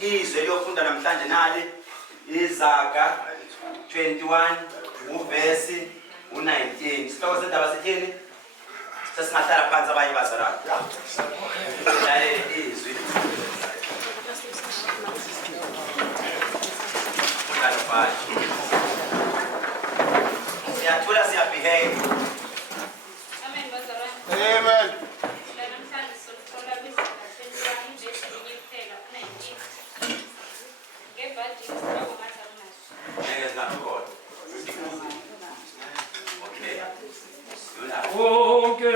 Izwe liyofunda namhlanje nali Izaga 21 uvesi u19. Isihloko sendaba sithini? Sesingahlala phansi abanye bazalwane. Lalela izwi. Siyathola siyabehave. Amen bazalwane. Amen. Namhlanje sokuthola Izaga 21 ivesi kuphela u19. Ngebhadi isihloko ngathi akunaso. Ngeke ngakho. Okay.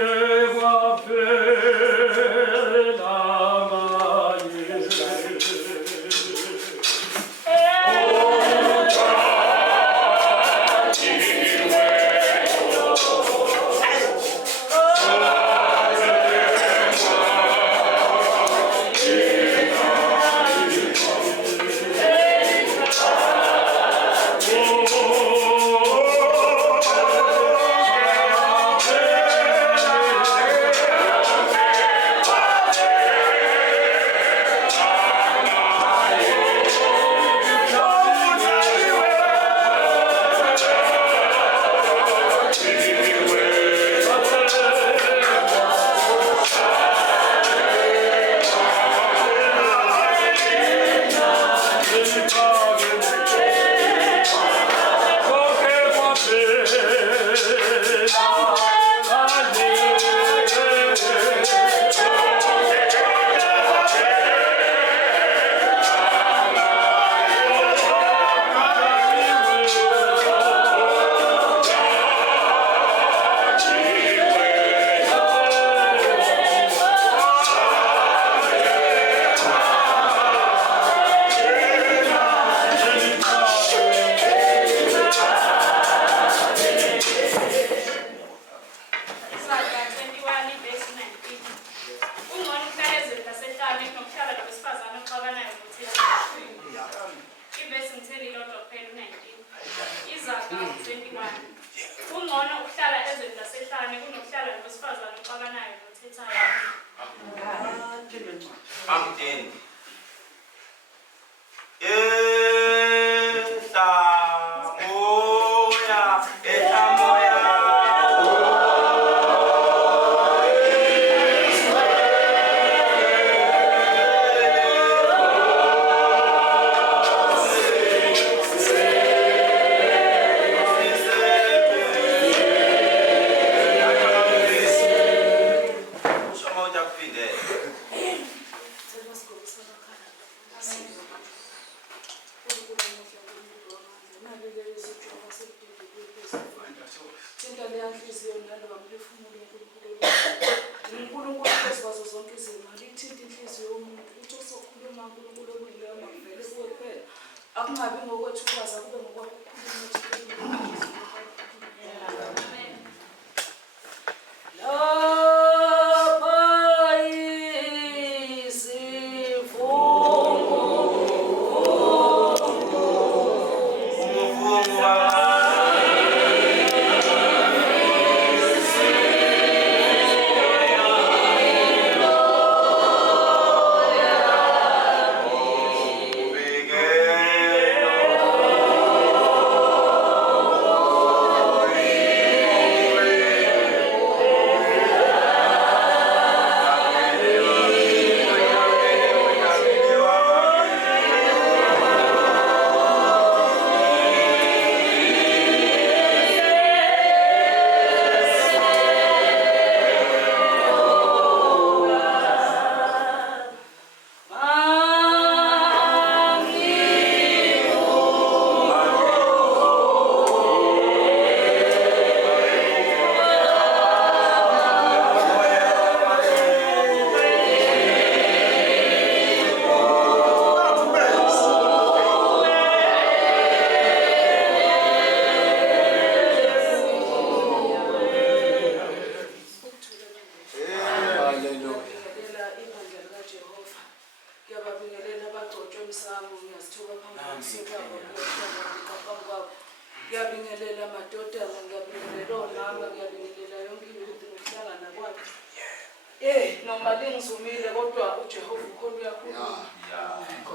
Okay, noma lingizumile kodwa uJehova ukhona uyakhuluma.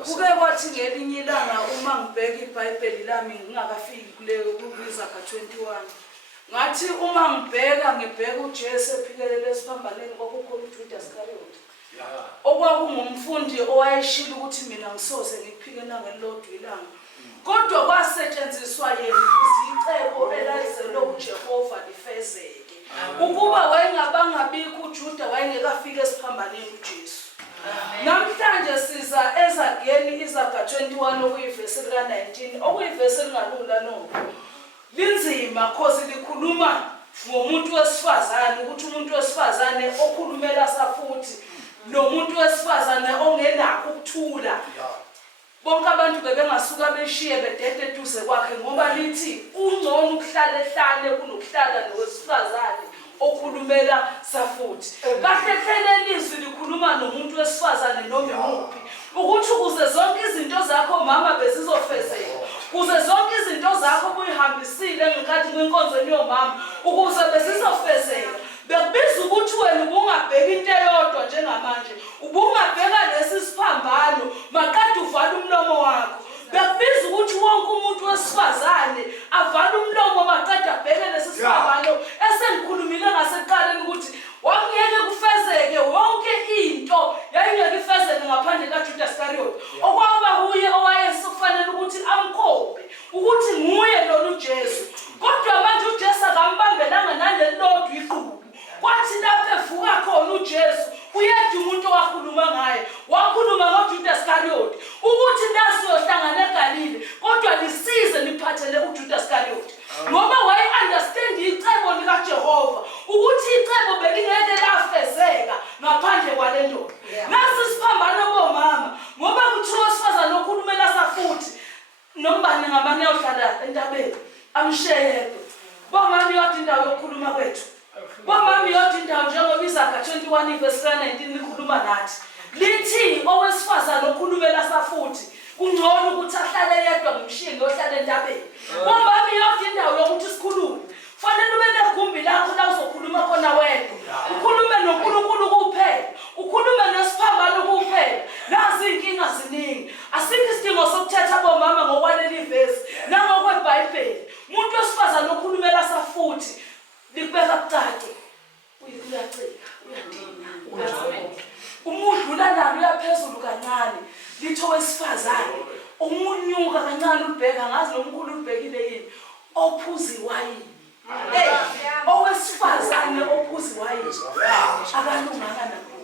Kuke kwathi ngelinye ilanga uma ngibheka iBhayibheli lami ngingakafiki kuleyo kuIzaga 21. Ngathi uma ngibheka uJesu ephikelele esiphambaneni kwakukhona uJudas Iscariot. Okwakungumfundi owayeshilo ukuthi mina ngisoze ngikuphike nangelilodwa ilanga. Kodwa kwasetshenziswa yena ukuthi icebo elayizelwe uJehova lifezeke. Ukuba wayengabangabikho uJuda wayengekafika esiphambaneni uJesu. Namhlanje siza ezageni Izaga 21 okuyivesi lika-19 okuyivesi lingalula nokho. Linzima cause likhuluma ngomuntu wesifazane ukuthi umuntu wesifazane okhulumela safuthi nomuntu wesifazane ongenakho ukuthula. Bonke abantu bebengasuka beshiye bedede eduze kwakhe ngoba lithi ungcono ukuhlala ehlane kunokuhlala nowesifazane okhulumela safuthi. Kahle hle lelizwi likhuluma nomuntu wesifazane noma imuphi ukuthi ukuze zonke izinto zakho mama bezizofezeka, ukuze zonke izinto zakho buyihambisile ngenkathi kwinkonzweni yomama ukuze bezizofezeka. Bekubiza ukuthi wena ubungabheka into eyodwa njengamanje, ubungabheka lesi siphambano maqeda uvala umlomo wakho. Bekubiza ukuthi wonke umuntu wesifazane avale umlomo maqeda abheke lesi siphambano esengikhulumile ngaseqaleni ukuthi wangeke kufezeke wonke into yayingeke ifezeke ngaphandle kaJudas Iscariot. Okwaba kuye owayesofanele ukuthi amkhophe ukuthi nguye lolu Jesu. Kodwa manje uJesu akambambelanga nalelodwa iqhubu. Kwathi lapho evuka khona uJesu uyedwa umuntu owakhuluma ngaye, wakhuluma ngoJudas Iscariot ukuthi nasi yohlangana eGalile kodwa lisize liphathele uJudas Iscariot. Ngoba waye-understand icebo likaJehova ukuthi icebo belingeke lafezeka ngaphandle kwale ndoda. Nasi siphambana bomama ngoba kuthiwa wesifazane okhulumela safuthi nombani ngamane yohlala entabeni amshayede. Bomama yodwa indawo yokukhuluma kwethu. Bomama yodwa indawo njengoba Izaga 21 ivesi 19 likhuluma nathi. Lithi owesifazane okhulumela safuthi kungcono ukuthi ahlale yedwa ngimshiye ngohlala entabeni. Bomama yodwa indawo yokuthi sikhulume. Fanele ube negumbi lakho la uzokhuluma khona wedwa. Ukhulume noNkulunkulu kuphela. Ukhulume nesiphambano kuphela. Nazi inkinga ziningi. Asikho isidingo sokuthetha bomama ngokwaleli vesi nangokweBhayibheli. Umuntu wesifazane okhulumela safuthi likubeka kucace. Uyacika, uyadinga. Umudlula nalo uyaphezulu kancane. Litho wesifazane umunyuka kancane ubheka ngazi nomkhulu ubhekile yini ophuzi wayini. Owesifazane ophuzi wayini akalunganga nakho.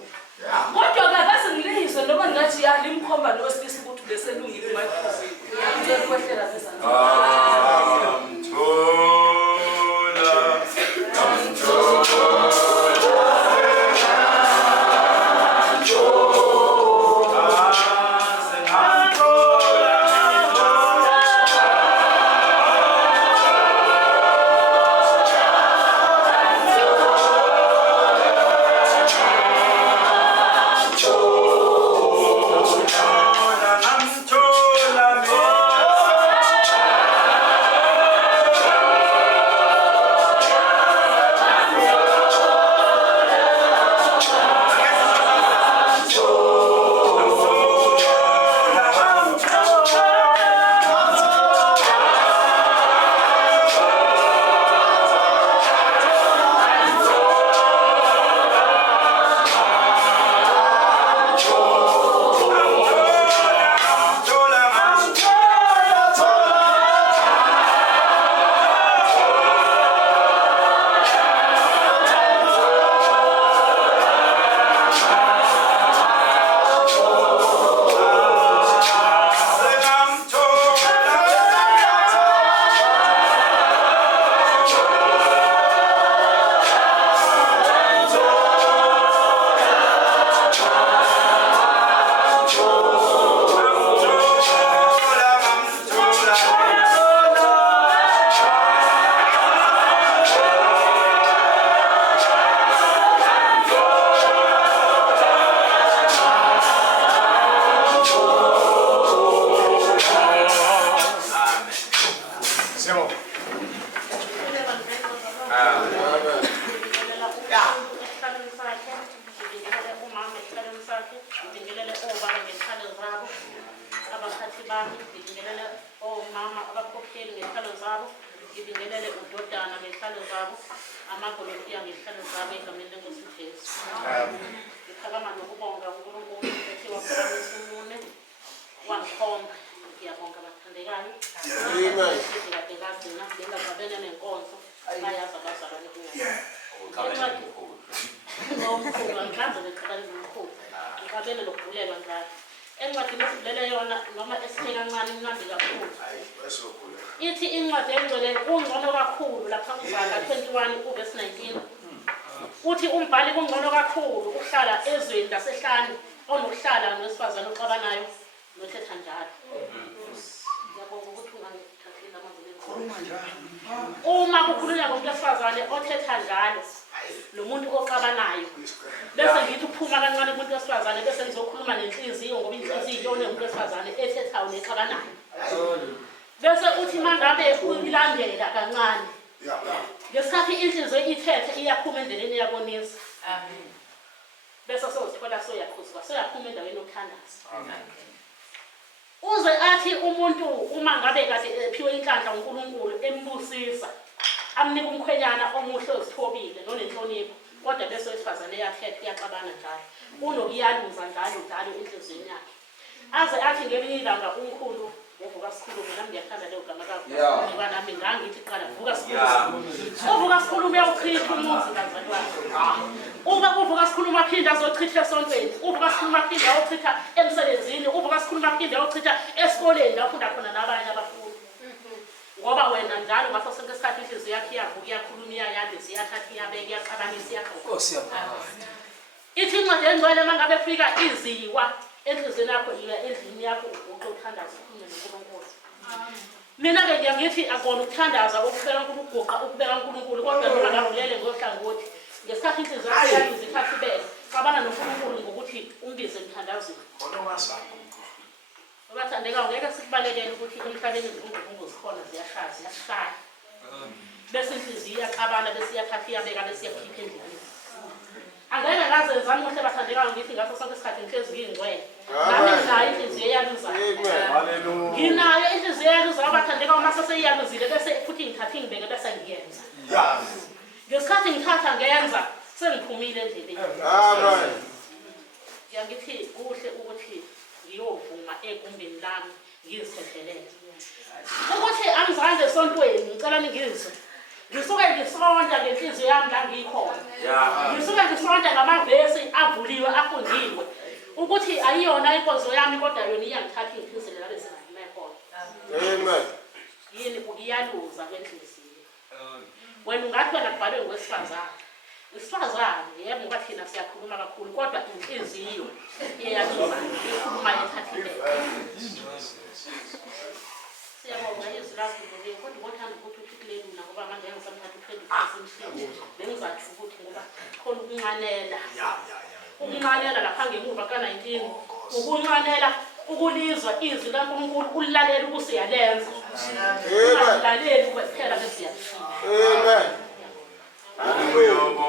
Kodwa akaze ngilehizwe noma ngathi yalimkhomba lowesilisa ukuthi beselungile mayiphuzi. Uyakwehlela bezana. Ngomkhulu ngihlanze ngiqabane nomkhulu. Ngikabele lokuvulelwa ngalo. Encwadini esivulele yona noma esithe kancane imnandi kakhulu. Ithi incwadi engcwele kungcono kakhulu lapha kuVaka 21 uverse 19. Uthi umbhali kungcono kakhulu ukuhlala ezweni lasehlane onokuhlala nowesifazane oxabanayo nothetha njalo. Ngiyabonga ukuthi ungangithathile amazwi. Uma kukhulunywa ngomuntu wesifazane othetha njalo lo muntu oxabanayo bese ngithi uphuma kancane kumuntu wesifazane bese ngizokhuluma nenhliziyo ngoba inhliziyo iyona umuntu wesifazane ethethayo nexabanayo. Bese uthi mangabe uyilandela kancane ngesikhathi inhliziyo ithethe iyaphuma endleleni yakonisa. Amen. Bese sozithola soyaphuma endaweni yokuthandaza. Uze athi umuntu uma ngabe kade ephiwe inhlanhla uNkulunkulu embusisa amnika umkhwenyana omuhle ozithobile nonenhlonipho kodwa bese wesifazane yathetha iyaxabana njalo unokuyaluza njalo enhliziyweni yakhe. Aze athi ngelinye ilanga umkhulu uvuka sikhulume nami ngiyathanda leyo gama kakhulu ngoba nami ngangithi qala vuka sikhulume. Uvuka sikhulume uyawuchitha umuzi kazalwane. Uba kuvuka sikhuluma phinda azochitha esontweni. Uvuka sikhuluma phinda ayochitha emsebenzini. Uvuka sikhuluma phinda ayochitha esikoleni la ufunda khona nabanye abafundi. Ngoba wena njalo ngaso sonke isikhathi inhliziyo yakhe iyavuka iyakhuluma iyayande siyathatha iyabeka iyaxabanisa iyaxoxa. Ithi incwadi engcwele mangabe fika iziwa enhliziyweni yakho iya endlini yakho ukuthandaza ukhulume noNkulunkulu. Mina ke ngiyathi akona ukuthandaza okufela ukuguqa ukubeka uNkulunkulu kodwa noma ngavulele ngohlangothi ngesikhathi inhliziyo yakho iyayizithatha ibeke xabana noNkulunkulu ngokuthi umbize emthandazweni. Abathandeka ngeke sikubalekele ukuthi emhlabeni izingubo zikhona ziyashaya. Bese inhliziyo iyaqabana bese iyathatha iyabeka bese iyakhipha endlini. Angeke ngazenza muhle bathandeka ngithi ngaso sonke isikhathi inhliziyo ingcwele. Nami nginayo inhliziyo eyaluzayo. Haleluya. Nginayo inhliziyo eyaluzayo bathandeka uma seseyaluzile bese futhi ngithatha ngibeke bese ngiyenza. Ngesikhathi ngithatha ngenza sengiphumile endleleni. Amen. Ngiyathi kuhle ukuthi ngiyovuma egumbini lami ngizithethelele. Ukuthi angizange esontweni ngicela ningizwe. Ngisuke ngisonda ngenhliziyo yami la ngikhona. Ngisuke ngisonda ngamavesi avuliwe afundiwe ukuthi ayiyona inkonzo yami kodwa yona iyangithatha ingiphisele la bese ngikhona. Amen. Yini ukiyaluza kwenhliziyo. Wena ungathi wena kubhalwe ngwesifazane. Isifazane yebo ngoba thina siyakhuluma kakhulu kodwa inhliziyo iyaluza ikhuluma ethathile. Siyabonga Yesu lapho kodwa ngothanda ukuthi ufikile luna ngoba manje ngisamthatha uphenduka esimhlini. Bengizathi ukuthi ngoba khona ukunqanela. Ukunqanela lapha ngemuva ka19 ukunqanela ukulizwa izwi laNkulunkulu ulilalela ukusiyalenza. Amen. Ulaleli kuphela bese siyafika. Amen. Hallelujah.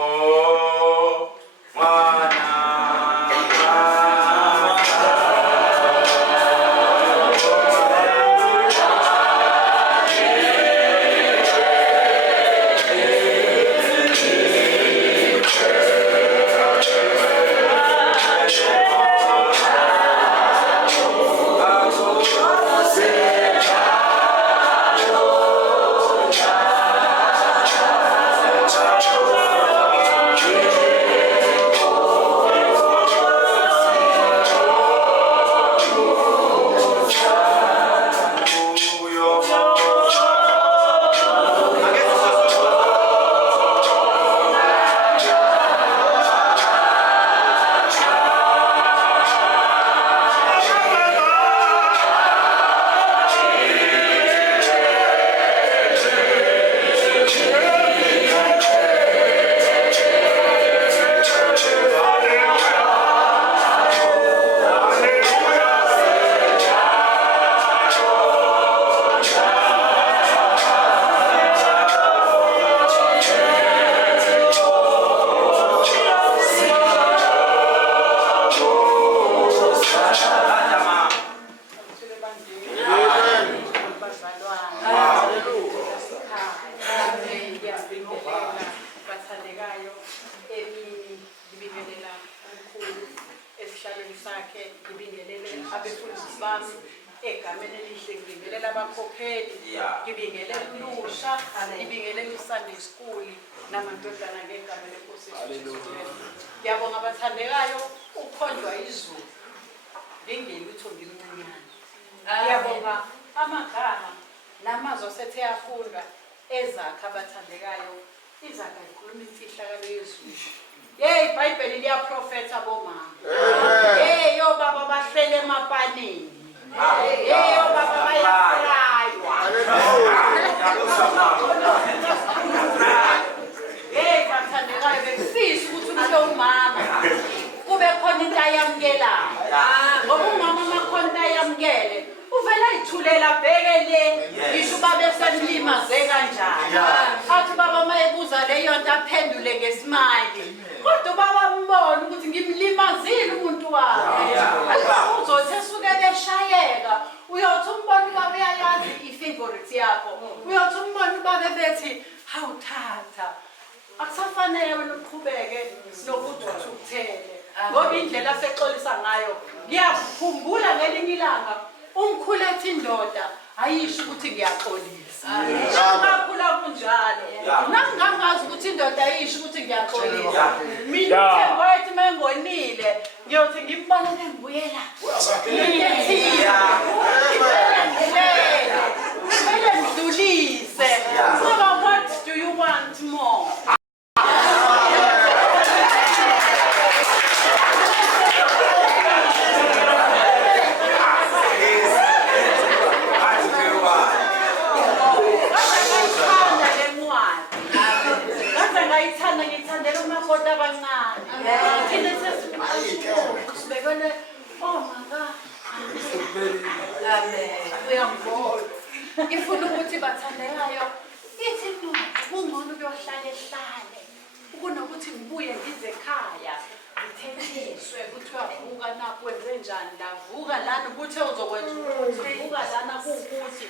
egameni elihle ngibingelela abakhokheli, Yeah. ngibingelela ulusha, ngibingelela iSunday School namantodana ngegama leNkosi yethu. Ngiyabonga abathandekayo ukhondwa izulu. Ngingilutho ngimncinyane. Ngiyabonga amagama namazwi asethe afundwa ezakha abathandekayo. Izakha ikhuluma imfihlakalo yezulu. Hey, iBhayibheli liyaprofetha bomama. Hey, yo baba bahlele emapaneni. Hey, yo baba bayafraywa. Hey, bathandekayo befisa ukuthi ube umama. Kube khona into ayamukelayo. Ngoba umama makhona into ayamukele, uvela ayithulela bhekele ngisho babe semlimaze kanjani. Athi baba mayebuza leyo nto aphendule ngesimile. Kodwa baba mbona ukuthi ngimlimazile umuntu wakhe. Uzothi esuke beshayeka, uyothi umbona baba uyayazi ifavorite yakho. Uyothi umbona baba bethi hawuthatha. Akusafanele wena uqhubeke nokuthi uthukuthele. Ngoba indlela asexolisa ngayo ngiyakhumbula ngelinye ilanga umkhulethi indoda ayisho ukuthi ngiyaxolisa. Ngakhula kunjalo. Nangangazi ukuthi indoda ayisho ukuthi ngiyaxolisa. Mina uThembo wathi mengonile ngiyothi ngibonane ngibuyela. Kumele ngidlulise. Ngoba what do you want more? Ngithandela umakoti abancane. Thina sesibekele omaka. Uyangibona. Ngifuna ukuthi bathandekayo ithi kungcono kuyohlala ehlale. Kunokuthi ngibuye ngize ekhaya. Ngithethiswe ukuthi uyavuka napho wenze njani, ndavuka lana ukuthi uzokwenza ukuthi uvuka lana kuwukuthi.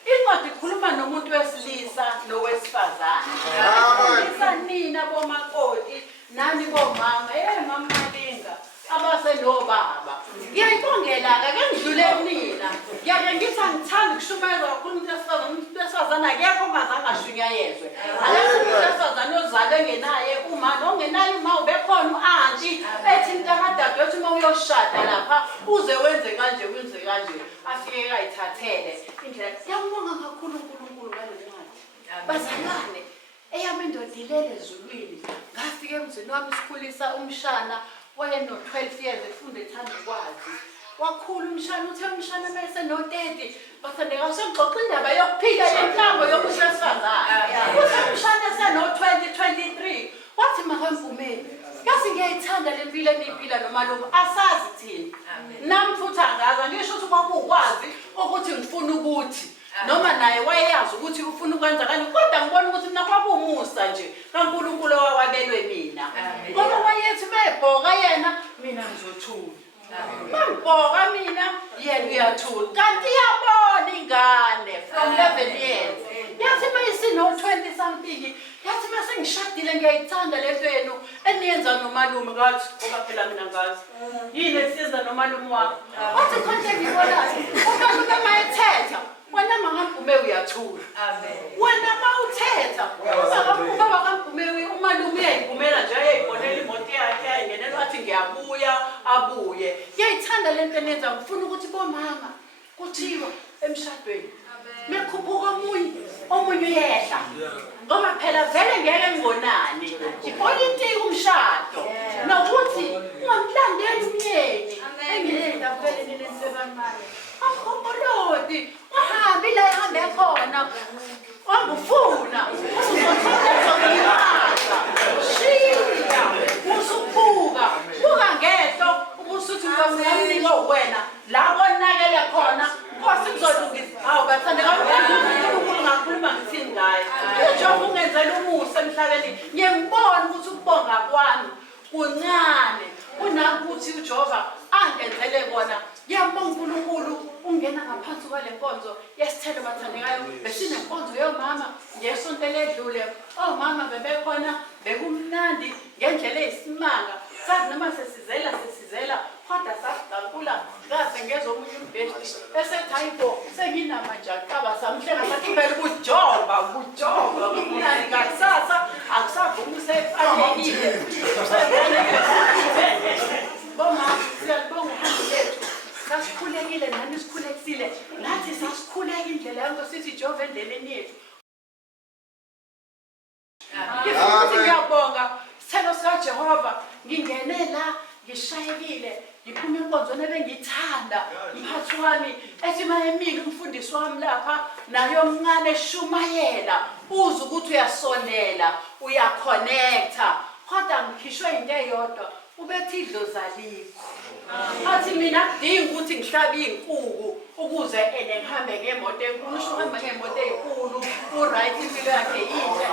Incwadi ikhuluma nomuntu wesilisa nowesifazane. Nina bomakoti nani bomama, mama Malinga abasenobaba. Ngiyayibongela ke ngidlule mina. Ngiyake ngithi angithandi kushumayela kakhulu umuntu wesifazane akekho ongazange ashunyayezwe. Akekho umuntu wesifazane ozalwe engenaye uma ongenaye uma ubekhona u-anti ethi mntakadade uma uyoshada lapha uze wenze kanje wenze kanje afike ayithathele indlela. Ngiyabonga kakhulu uNkulunkulu ngale ncwadi. Bazalwane eyami indoda ilele ezulwini. Ngafike emzini wami sikhulisa umshana wayeno-12 years efunda ethanda ukwazi. Wakhula umshana uthe umshana bese no-30 bathandeka sengixoxa indaba yokuphila yenhlango yomuntu wesifazane. Uthe umshana seno-20-23 wathi makamvumeli. Yazi ngiyayithanda le mpilo eniyiphila nomalume asazi thina. Nami futhi angazi ngisho ukuthi kwakukwazi ukuthi ngifuna ukuthi noma naye wayeyazi ukuthi ufuna ukwenza kanjani kodwa ngibona ukuthi mina kwakumusa nje kaNkulunkulu owabelwe mina. Ngoba wayethi mebhoka yena mina ngizothula. Mangibhoka mina yena uyathula. Kanti iyabona ingane from 11 years. Yathi mayisino-20 something. Yathi mase ngishadile ngiyayithanda lento yenu eniyenza nomalume ngathi ngoba phela mina ngazi. Yini esiyenza nomalume wakho? Wathi konke ngibonayo. Umalume mayethetha wena mangambume uyathula. Wena mawuthetha ubaba kambume umalume uyayivumela nje ayayibonela imoto yakhe ayingenela wathi ngiyabuya abuye. Ngiyayithanda lento eniyenza ngifuna ukuthi bomama kuthiwa emshadweni mekhuphuka omunye uyehla. Ngoba phela vele ngeke ngonani. Ipolitiki umshado nokuthi ungamlandeli umyeni engiyenda vele ninesebamani. Akhomolodi uhambe la ehambe khona wangufuna uzothatha shiya usuphuka buka ngehlo ubusuthi ngiyamnika wena la bonakele khona Nkosi ngizolungisa. Hawu bathandeka uNkulunkulu ngakhuluma ngithini ngayo. Njengoba ungenzela umusa emhlabeni ngiyembona ukuthi ukubonga kwami kuncane kunakuthi uJehova angenzele kona. Ngiyambonga uNkulunkulu ungena ngaphansi kwale nkonzo yesithelo bathandekayo besinenkonzo yomama ngesonto ledlule. Omama bebekhona bekumnandi ngendlela eyisimanga. Sazi noma sesizela kodwa sasidankula ngaze ngezwe omunye umbhedi esethi hayibo kanjani kaba samhlenga bathi phela ubujoba kumnandi ngakusasa akusavumi usefanekile boma siyabonga uhambo lethu sasikhulekile nani sikhulekisile nathi sasikhuleka indlela yonke sithi Jehova endleleni yethu ngiyabonga sithelo sikaJehova ngingene la ngishayekile ngiphuma inkonzweni ebengiyithanda mphathi wami ethi mayemile umfundisi wami lapha nayo omncane eshumayela uze ukuthi uyasondela uyaconnecta kodwa ngikhishwe into eyodwa ubethi idlozi alikho athi mina kudinga ukuthi ngihlabe izinkukhu ukuze ngihambe ngemoto enkulu usho uhamba ngemoto ezinkulu uright impilo yakhe yinhle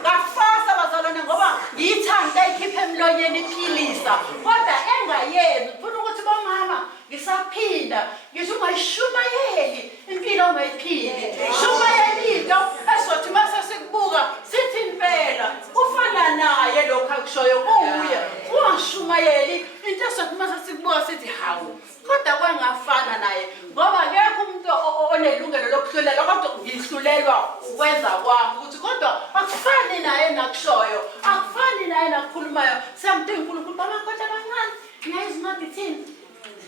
ngafasa bazalwane ngoba ngiyithanda ikhiphe emlonyeni iphilisa kodwa engayenzi ufuna ukuthi bomama ngisaphinda ngisho ungayishumayeli impilo ongayiphili shumayeli into esothi mase sikubuka sithi impela ufana naye lokho akushoyo kuye ungashumayeli into esothi mase sikubuka sithi hawu kodwa kwengafana naye ngoba akekho umuntu onelungelo lokuhlulela kodwa ngihlulelwa ukwenza kwami ukuthi kodwa akufani naye nakushoyo akufani naye nakukhulumayo siyamdinga uNkulunkulu bamakhohle abancane ngiyayizincwadi ithini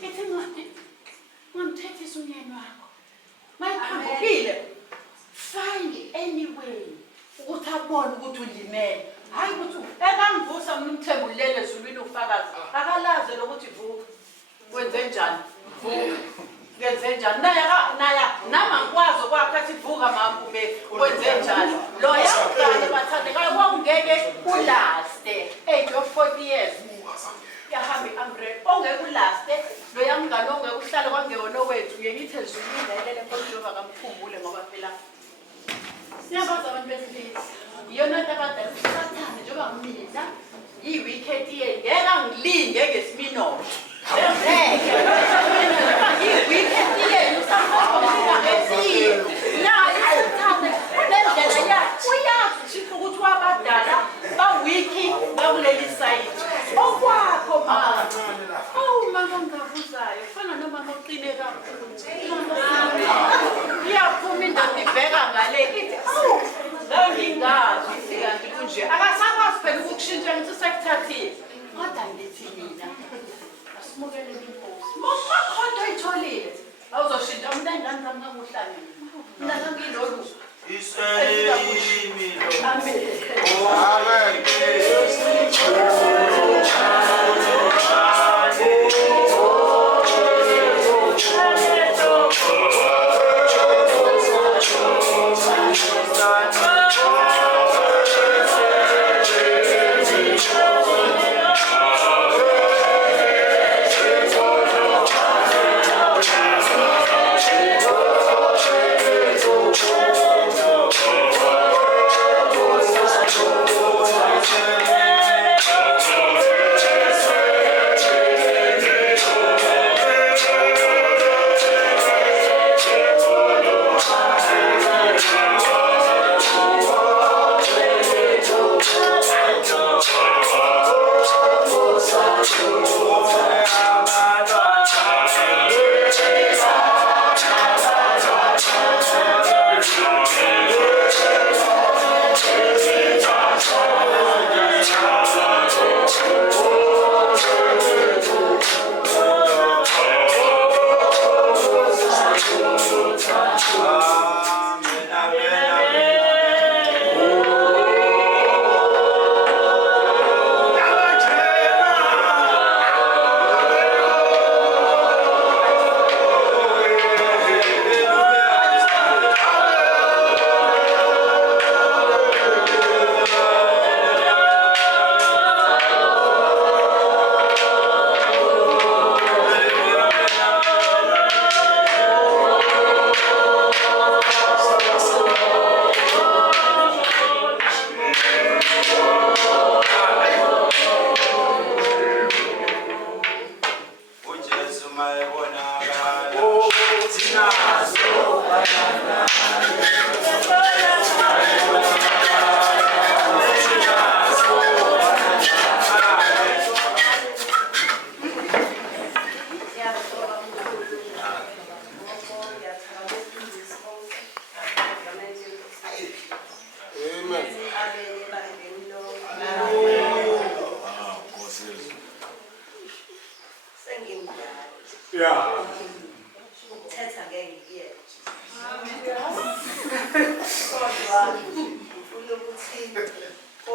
ithi incwadi ungamthethisa umyeni wakho mayiphambukile find any way ukuthi abone ukuthi ulimele hayi ukuthi ekangivusa mina umthembu ulele ezulwini ufakazi akalaze lokuthi vuka wenze njani vuka wenze njani naya nama ngikwazi kwakhe athi vuka mabume wenze njani lo yakudala bathandekayo kwakungeke ulaste age of 40 years yahamba i-umbrella ongeke ulaste lo yamngane ongeke uhlale kwangewona wethu ngiyithi ezulwini elele kodwa kamkhumbule ngoba phela siyabaza abantu besilisa iyona nto abadala usathane njengoba mina yi-weekend ye ngeke angilinge ngesiminono yi-weekend yenu usathane naye usathane unendlela yakhe uyazi uthixo ukuthi wabadala bawiki bakuleli sayithi okwakho mama mama ngigabuzayo kufana nomama oqine kakhulu iyaphuma indoda ibheka ngale ithi ngingazi kanti kunje akasakwazi phela ukukushintsha ngithi sekuthathile kodwa ngithi mina asimukelele inkosi makhonto ayitholile awuzoshintsha umuntu engane zami kanguhlangene mina ngangilolu Amen.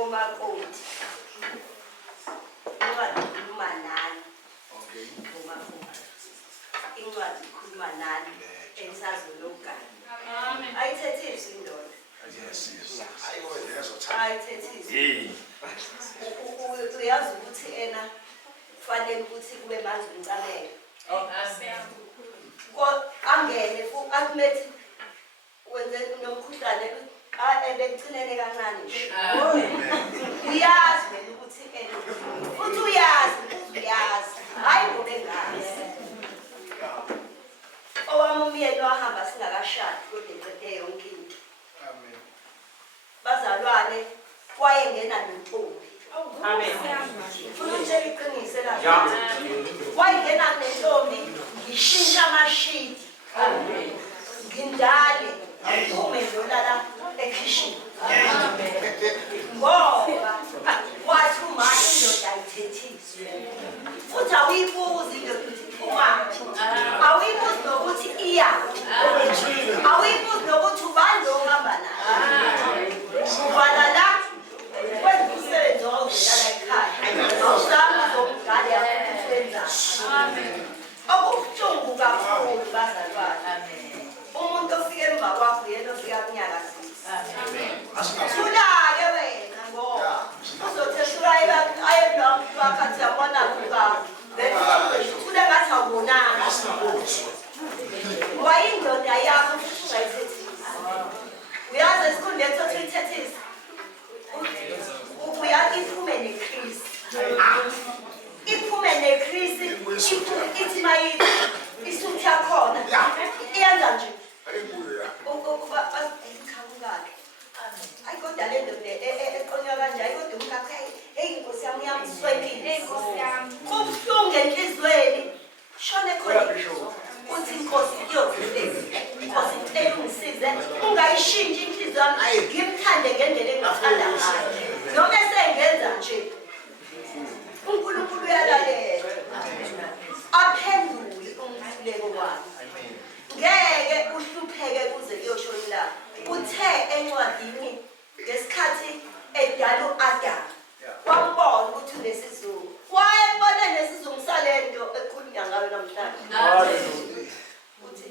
komakoti. Incwadi ikhuluma nani. Komakoti. Incwadi ikhuluma nani ensazologana. Ayithethise indoda. Ayithethise. Uyazi ukuthi ena kufanele ukuthi kube manje umcamelo. Angene futhi akumethi wenze nomkhuhlane ebekugcinene kancane nje. Uyazi wena ukuthi ena futhi uyazi hayi ngoba engazi. Owami umyeni wahamba singakashadi kodwa eqede yonke into. Amen. Bazalwane wayengena nentombi. Amen. Funa utshela iqiniso la. Wayengena nentombi ngishintsha amashidi. Amen. Ngindale ngiphume ndolala ekhishini. Ngoba wathi uma indoda ayithethiswe. Futhi awuyibuzi indoda ukuthi iphumaphi. Awuyibuzi nokuthi iyaphi. Awuyibuzi nokuthi ubani ohamba naye. Ubala la kwenza umsebenzi owawudlala ekhaya. Awusami uzomgane yakwenzayo. Okubuhlungu kakhulu bazalwane. Umuntu ofike emva kwakho yena ofika kunyakazisa. Thula-ke wena ngoba uzothethula ayelwa wakhathi yabona kuka thule ngathi awubonanga. Ngoba indoda yakho futhi ungayithethisa. Uyazi esikhundleni sokuthi uyithethise. Uyazi iphume neKristu. Iphume neKristu ithi mayithi isuthi yakhona. Iyenza nje. Ay kodwa le ndoda eqonywa kanje ayi kodwa umkakhe hey inkosi yami uyamswekile. Kubuhlungu enhlizweni. Shone khona. Uthi inkosi iyokusiza. Inkosi ungisize ungayishintsha inhliziyo yami ngimthande ngendlela engithanda ngayo. Noma esengenza nje. uNkulunkulu uyalalela. Aphendule umthuleko wakhe. Ngeke uhlupheke kuze kuyoshona la. Uthe encwadini ngesikhathi edala uAdam. Wambona ukuthi unesizungu. Wayebona nesizungu salento ekhulunywa ngayo namhlanje. Uthi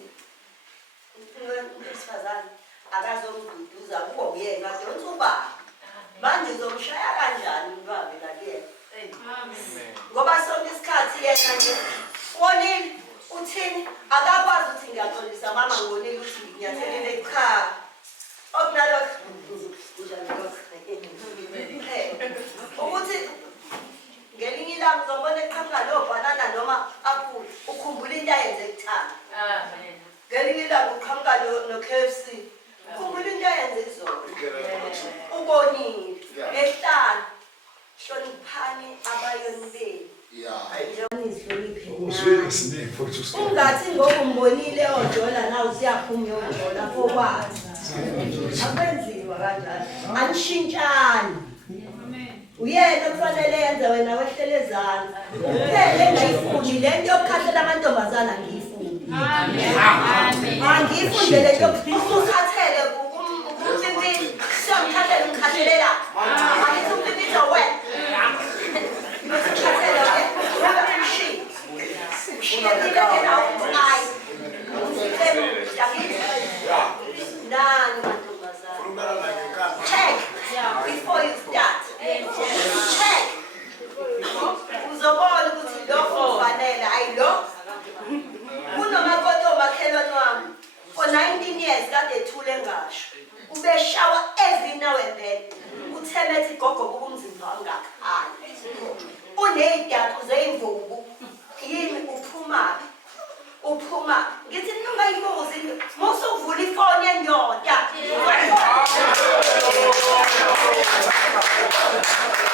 uNkulunkulu akazomduduza kuwo uyena kade uthi uba manje uzomshaya kanjani umntwana kakuyena. Amen. Ngoba sonke isikhathi yena nje wonile uthini akakwazi ukuthi ngiyaxolisa mama ngonile ukuthi ngiyathelele cha okunalo ukuthi ngelinye ilanga uzobona eqhamuka nobhanana noma aphula ukhumbula into ayenze ekuthanda. Amen. Ngelinye ilanga uqhamuka no-KFC ukhumbula into ayenze izolo. Ubonile ehlala hloniphani abayoni benu. Ungathi ngoba umbonile ojola nawe usiyaphuma uyojola kokwazi. Akwenziwa kanjani. Anishintshani. Uyena kufanele yenze wena wehlelezana. Uphele engayifuni lento yokukhathela amantombazana ngiyifuni. Amen. Angiyifunde lento ukukhathele ukumpimpini siyongikhathela ngikhathelela. Angithi umpimpini wena. Check before you start. Check. Uzobona ukuthi lokho kufanele ayilo. Kunomakoti omakhelwane wami for 19 years kade ethule ngasho. Ubeshawa every now and then. Uthemeth igogo kubumzimba wangakhaya. Uneyidaqo zeimvubu. Yini uphuma? Uphuma. Ngithi ningayibuza into. Musuvula ifoni yendoda.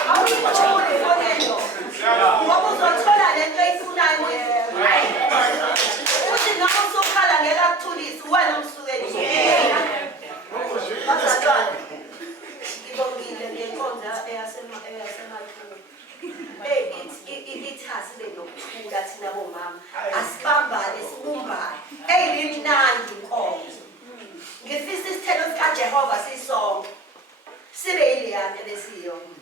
Awuyibona ifoni yendoda. Ngoba uzothola lento eyifunayo wena. Uthi noma usukhala ngeke akuthulise wena umsukeli. Bazalwane. Ngibongile ngenkonzo eyasemakhaya. Ithi benokuthula thina bomama asibambane sibumbane eyimnandi inkonzo. Ngifisa isithelo sikaJehova sisonke sibe yileyana lesiyona.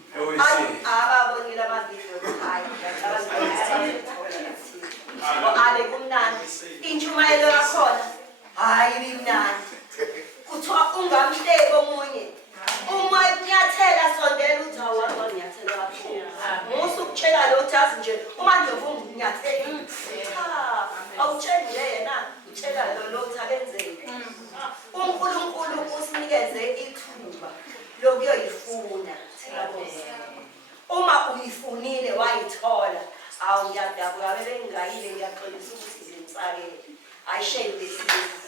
ujazi nje uma nje unyatheli cha awutsheli nje yena utshela lo thabenzeni uNkulunkulu usinikeze ithuba lokuyoyifuna uma uyifunile wayithola awu ngiyadabuka bengingayile ngiyaxolisa ukuthi nginsakele ayishele lesizwe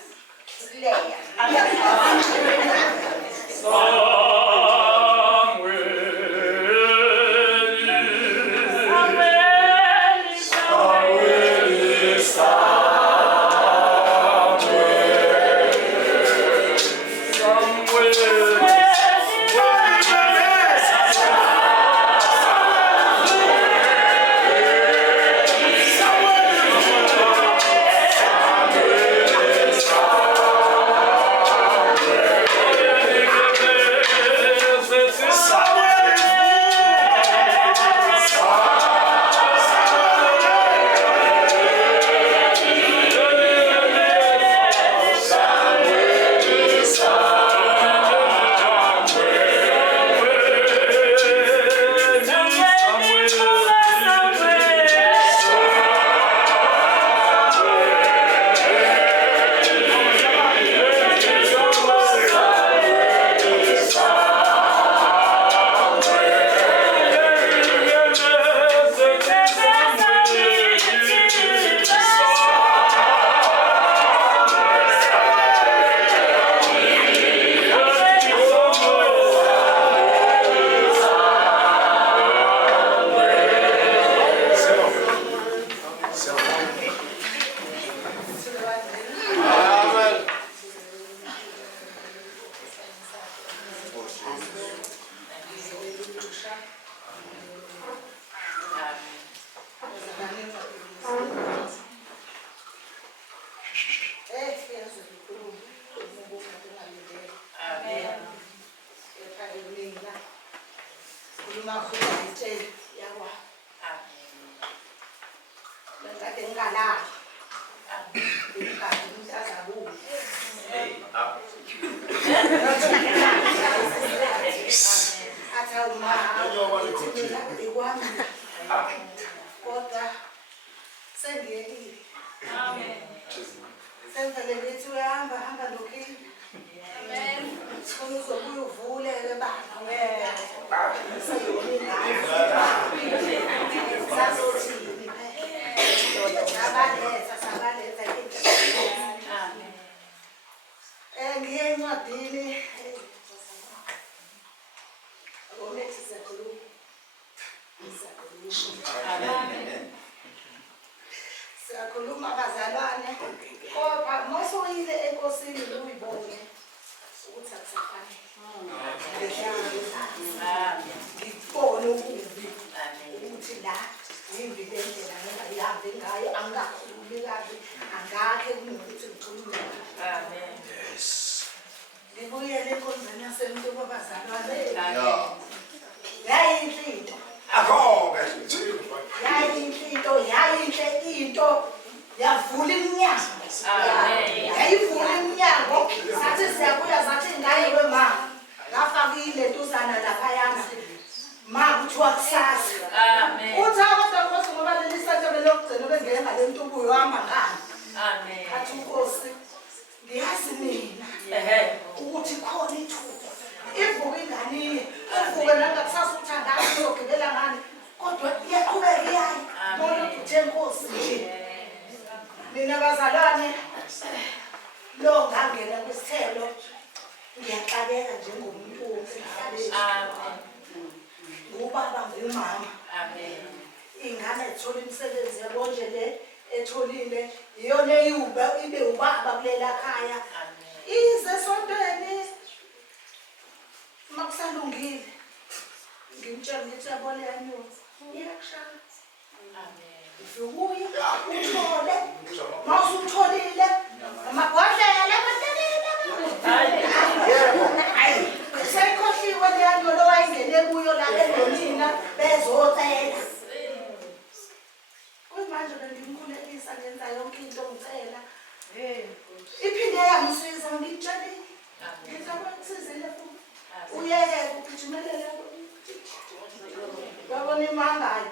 ngiyabona imangayo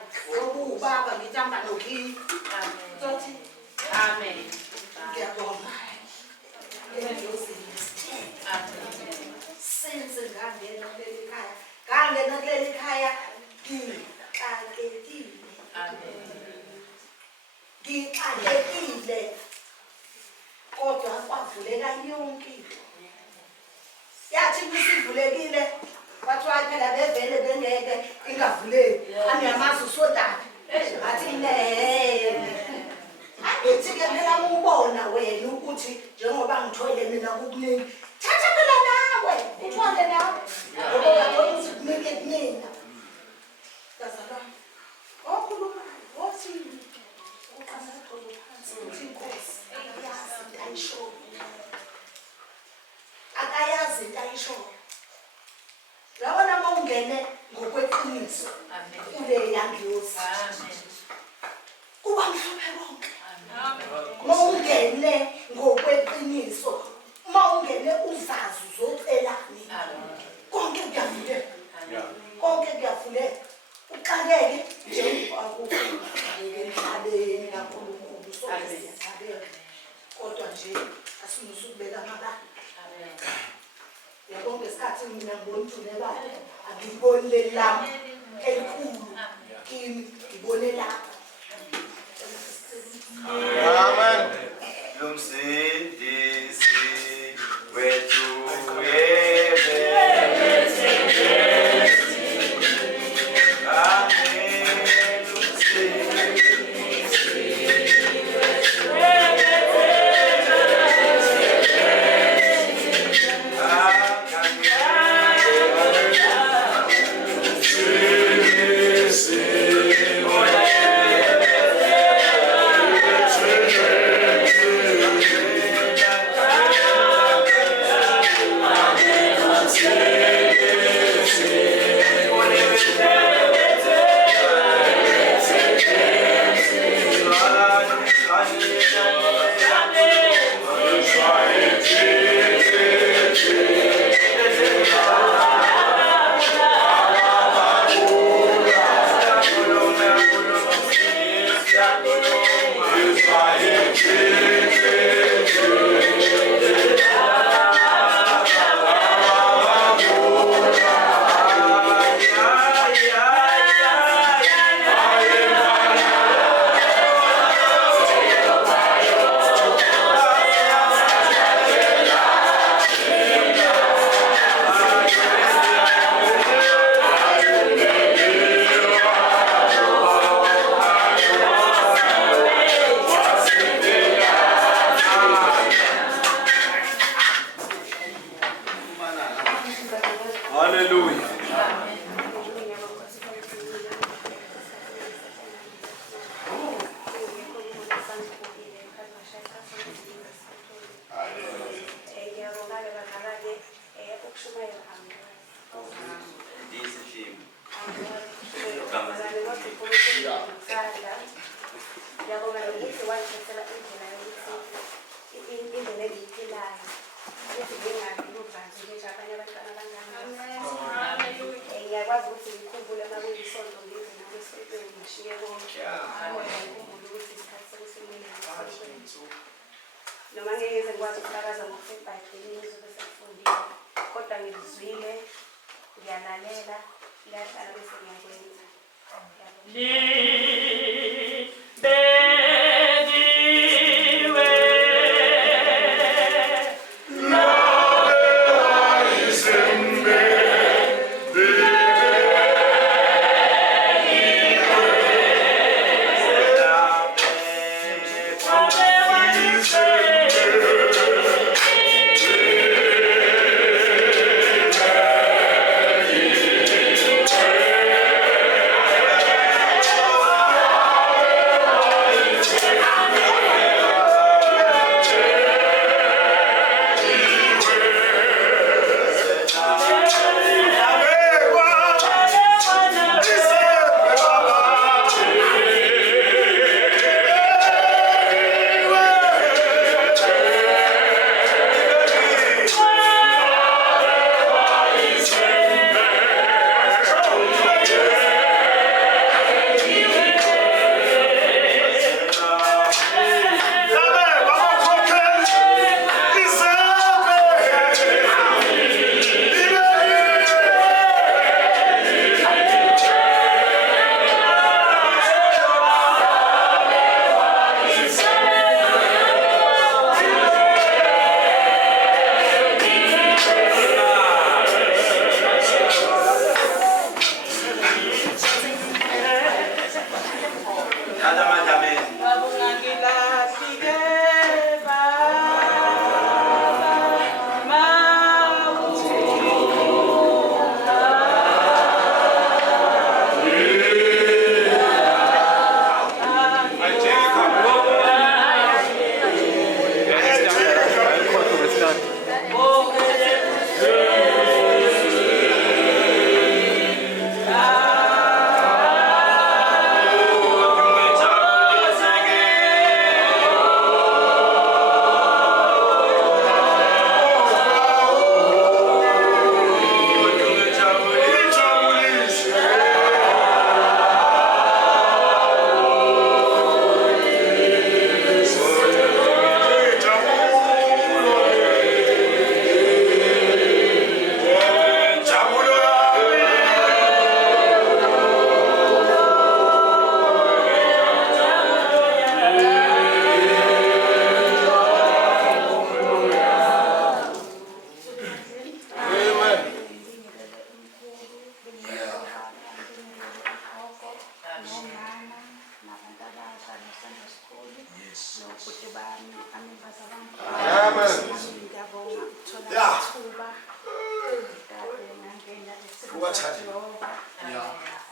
ubaba ngithamba nokini sothi Amen. ngiyabonga endozini senze ngangena kuleli khaya ngixakekile kodwa kwavuleka yonke yathi kusivulekile bathiwa phela bevele bengeke ingavuleki angiyamazi usodaphi athi angithi-ke phela ukubona wena ukuthi njengoba ngithole mina kukuningi thatha phela nawe uthole nawe ngoba uyabona ukuthi kunike kumina kazalwa okhulumayo othini uqala ugqoke phansi uthi inkosi akayazi into ayishoyo yabona uma ungene ngokweqiniso kule yangiyosi kuba mhlophe konke uma ungene ngokweqiniso uma ungene uzazi uzocelani konke kuyavuleka uxakeke njengobakuemhlabeni kaNkulunkulu sokusiyaxakeka kodwa nje asinusukubeka amabala yabo ngesikhathi mina ngonjulekayo angiboni leli lami elikhulu kimi ngibone lapha Amen. Lumsindisi wethu noma ngeke ngikwazi ukufakaza ngokubhayibhelini ngizobe sekufundile kodwa ngizwile ngiyalalela iyahlala bese ngiyakwenza Amen.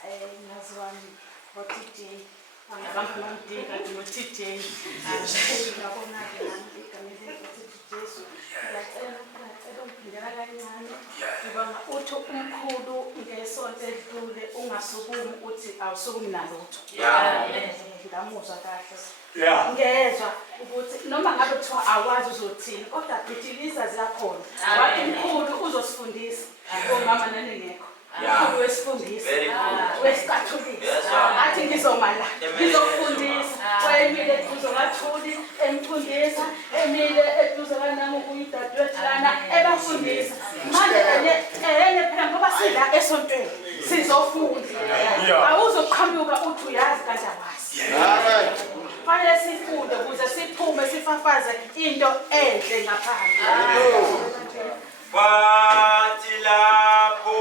ngaziwa ngo-TJ angabangamandika no-TJ ngabona-ke nami igameni Jesu ngiyacela ungiphindela kancane ngibanga uthi umkhulu ngesonto edlule ungasukumi uthi awusukumi nalutho ngamuzwa kahle ngezwa ukuthi noma ngabe kuthiwa awazi uzothini kodwa bhidiliza ziyakhona wathi umkhulu uzosifundisa omama naningekho umkhulu wesifundisa wesikatholika athi ngizoma la ngizokufundisa wayemile eduze kathuli emfundisa emile eduze kanami uyidadewethu lana ebafundisa manje enye phela ngoba sila esontweni sizofunda awuzoqhamuka uthi uyazi kanti awazi fanele sifunde ukuze siphume sifafaze into enhle ngaphandle Bathi lapho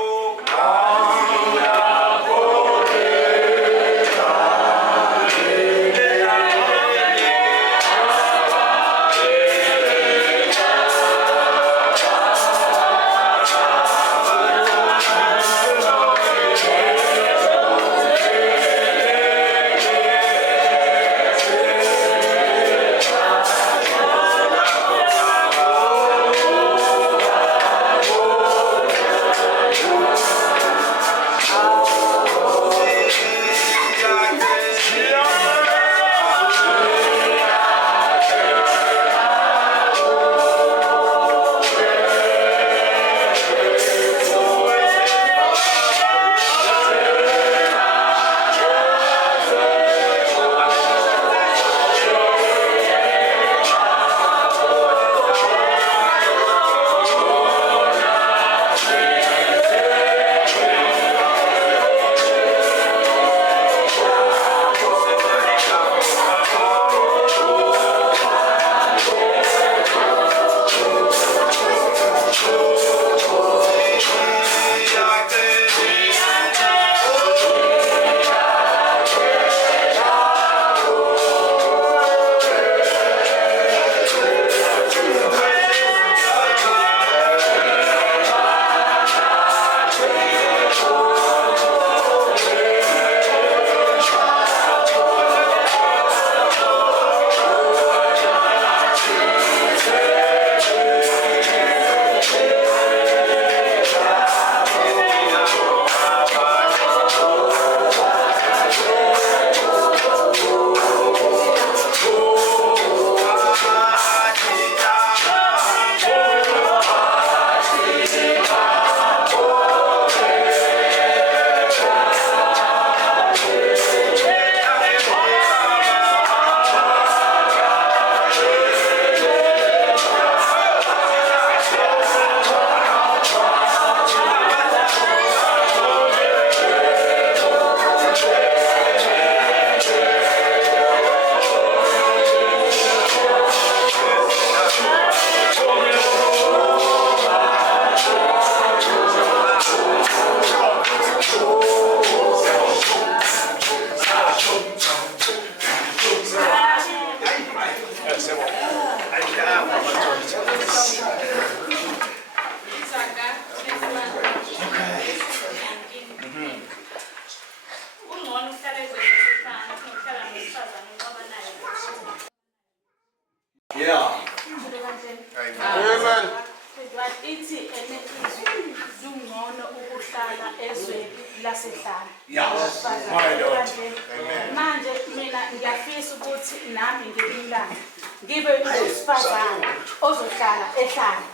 manje mina ngiyafisa ukuthi nami ngibulala ngibe usifazana ozohlala ehlala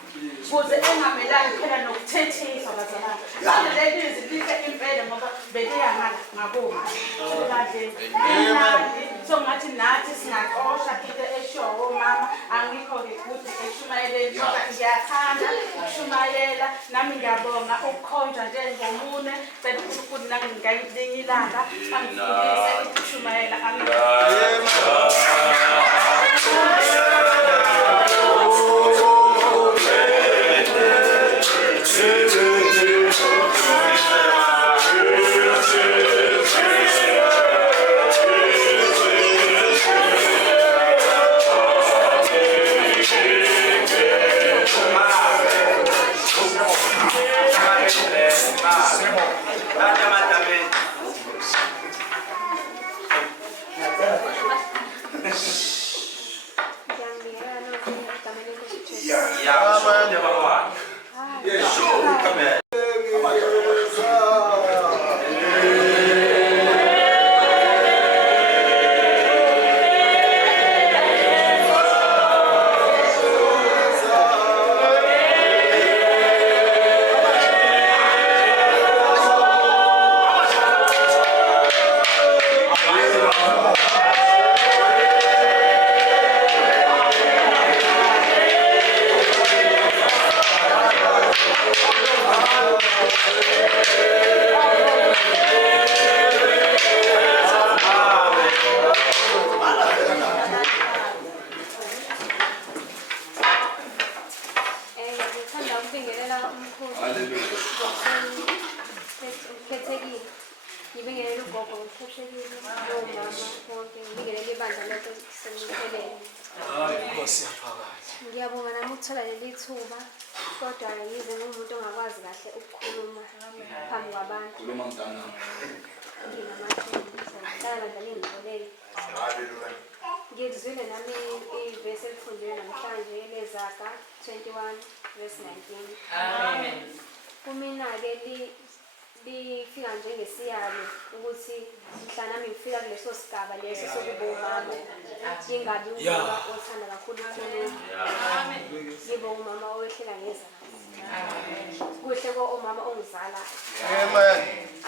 ukuze engamelani phela nokuthethisa bazalwane manje leli zilike impela ngoba beliyangala ngakuma kahle so ngathi nathi singaxosha into eshowo mama angikho-ke ukuthi eshumayeleni ngoba ngiyathanda ukushumayela nami ngiyabonga ukukhonjwa njengomune cela uNkulunkulu nami ngelinye ilanga angifundise ukushumayela ngibingelele ugogo ngokusheshekile nomama bonke ngibingelele ibandla lonke semiphelele. Nkosi yaphakathi. Ngiyabonga nami ukuthola leli thuba kodwa yize ngumuntu ongakwazi kahle ukukhuluma phambi kwabantu. Khuluma mntana. Nginamahlala ngingibonele. Ngizwile nami ivesi elifundiwe namhlanje leZaga 21:19. Amen. Kumina-ke lifika njengesiyalo ukuthi mhla nami ngifika kuleso sigaba leso sokuba umama ngingabi umama othanda kakhulu ukukhuluma. Ngibe umama owehlela ngezandla. Kuhle ko-umama ongizalayo.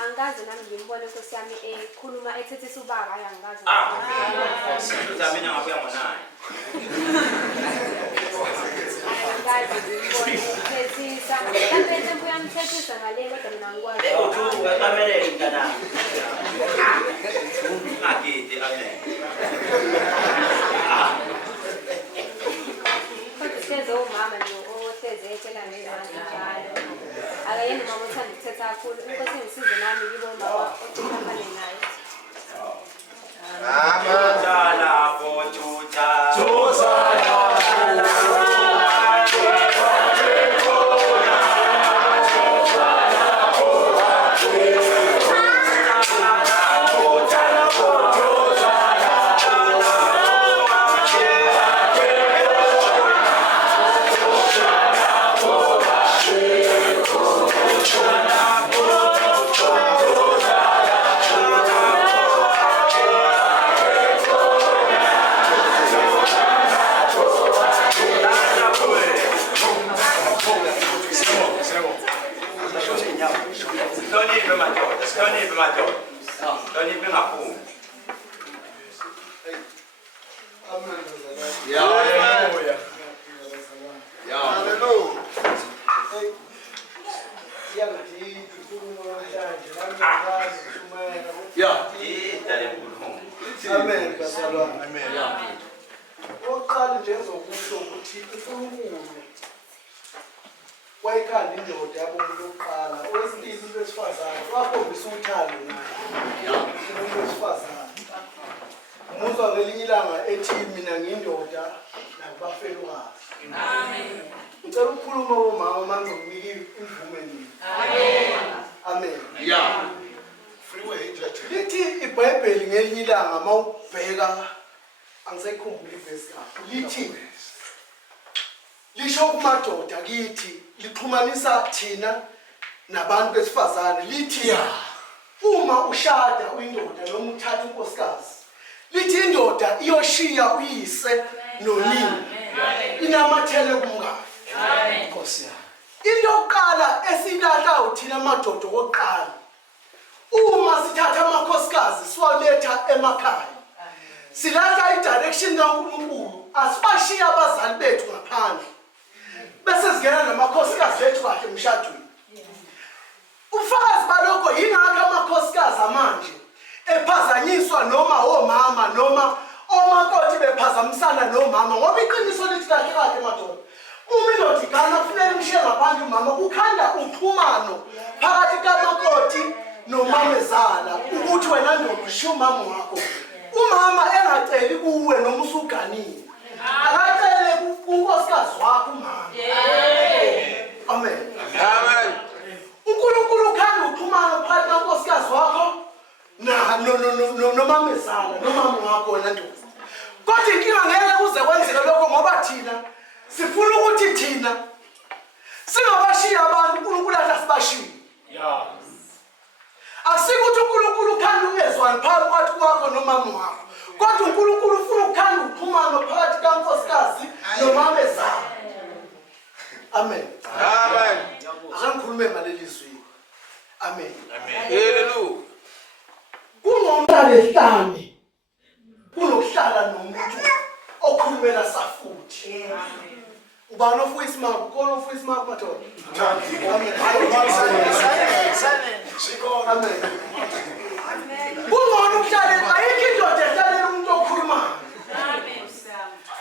Angikaze nami ngimbone Nkosi yami ekhuluma ethethisa ubaba hayi angikaze. Uzamina ngabuya ngonayo. Angikaze ngimbone ethethisa. Kanti entembu yamthethisa ngale kodwa mina angikwazi. Uthi uqamelele mntana. Ngakide amen. Kodwa sihleze umama nje ohleze etshela ngezandla njalo. Akayena umama othanda ukuthetha kakhulu. Inkosi ingisize nami ngibe umama othethafane naye. Oqala nje ezokusho ukuthi uNkulunkulu wayekhanda indoda yabo umuntu oqala owesibili umuntu wesifazane wakhombisa uthando naye umuntu wesifazane umuzwa ngelinye ilanga ethi mina ngiyindoda nakubafelokazi. Amen. Ngicela ukukhuluma omama mangizokunika imvume nini. Amen. Yeah. Lithi iBhayibheli ngelinye ilanga mawubheka angisayikhumbula ivesi kahle lithi lisho kumadoda kithi lixhumanisa thina nabantu besifazane lithi uma ushada uyindoda noma uthatha unkosikazi lithi indoda iyoshiya uyise nonina inamathele kumngane. Amen. Nkosi yami. Into yokuqala esilahla uthina amadoda oqala uma sithatha amakhosikazi siwaletha emakhaya silahla idirection kaNkulunkulu asibashiya abazali bethu ngaphandle bese sigena namakhosikazi ethu kahle emshadweni. Ufakazi balokho yingakho amakhosikazi amanje ephazanyiswa noma omama noma omakoti bephazamisana nomama ngoba iqiniso lithi kahle kahle madoda uma indoda igana kufanele imshiye ngaphandle umama kukhanda uxhumano phakathi kamakoti nomamezala ukuthi wena ndoda ushiya umama wakho. Umama engaceli kuwe noma usuganile akacele kunkosikazi wakho umama. Amen. Amen. uNkulunkulu ukhanda uxhumano phakathi kankosikazi wakho nomamezala nomama wakho wena ndoda. Kodwa inkinga ngeke kuze kwenzeke lokho ngoba thina sifuna ukuthi thina singabashiya abantu uNkulunkulu athi asibashiye. Yeah. Asikuthi uNkulunkulu ukhanda ungezwani phakathi kwakho nomama wakho kodwa uNkulunkulu ufuna ukukhanda uxhumano phakathi kankosikazi nomamezala. Amen. Amen. Akangikhulume ngalelizwi. Amen. Hallelujah. Kungomhlala ehlane kunokuhlala nomuntu okhulumela safuthi. Ubani ofuna isimanga ukona ofuna isimanga madoda. Amen. Amen. Kungona ukuhlala ayikho indoda ehlalela umuntu okhulumayo.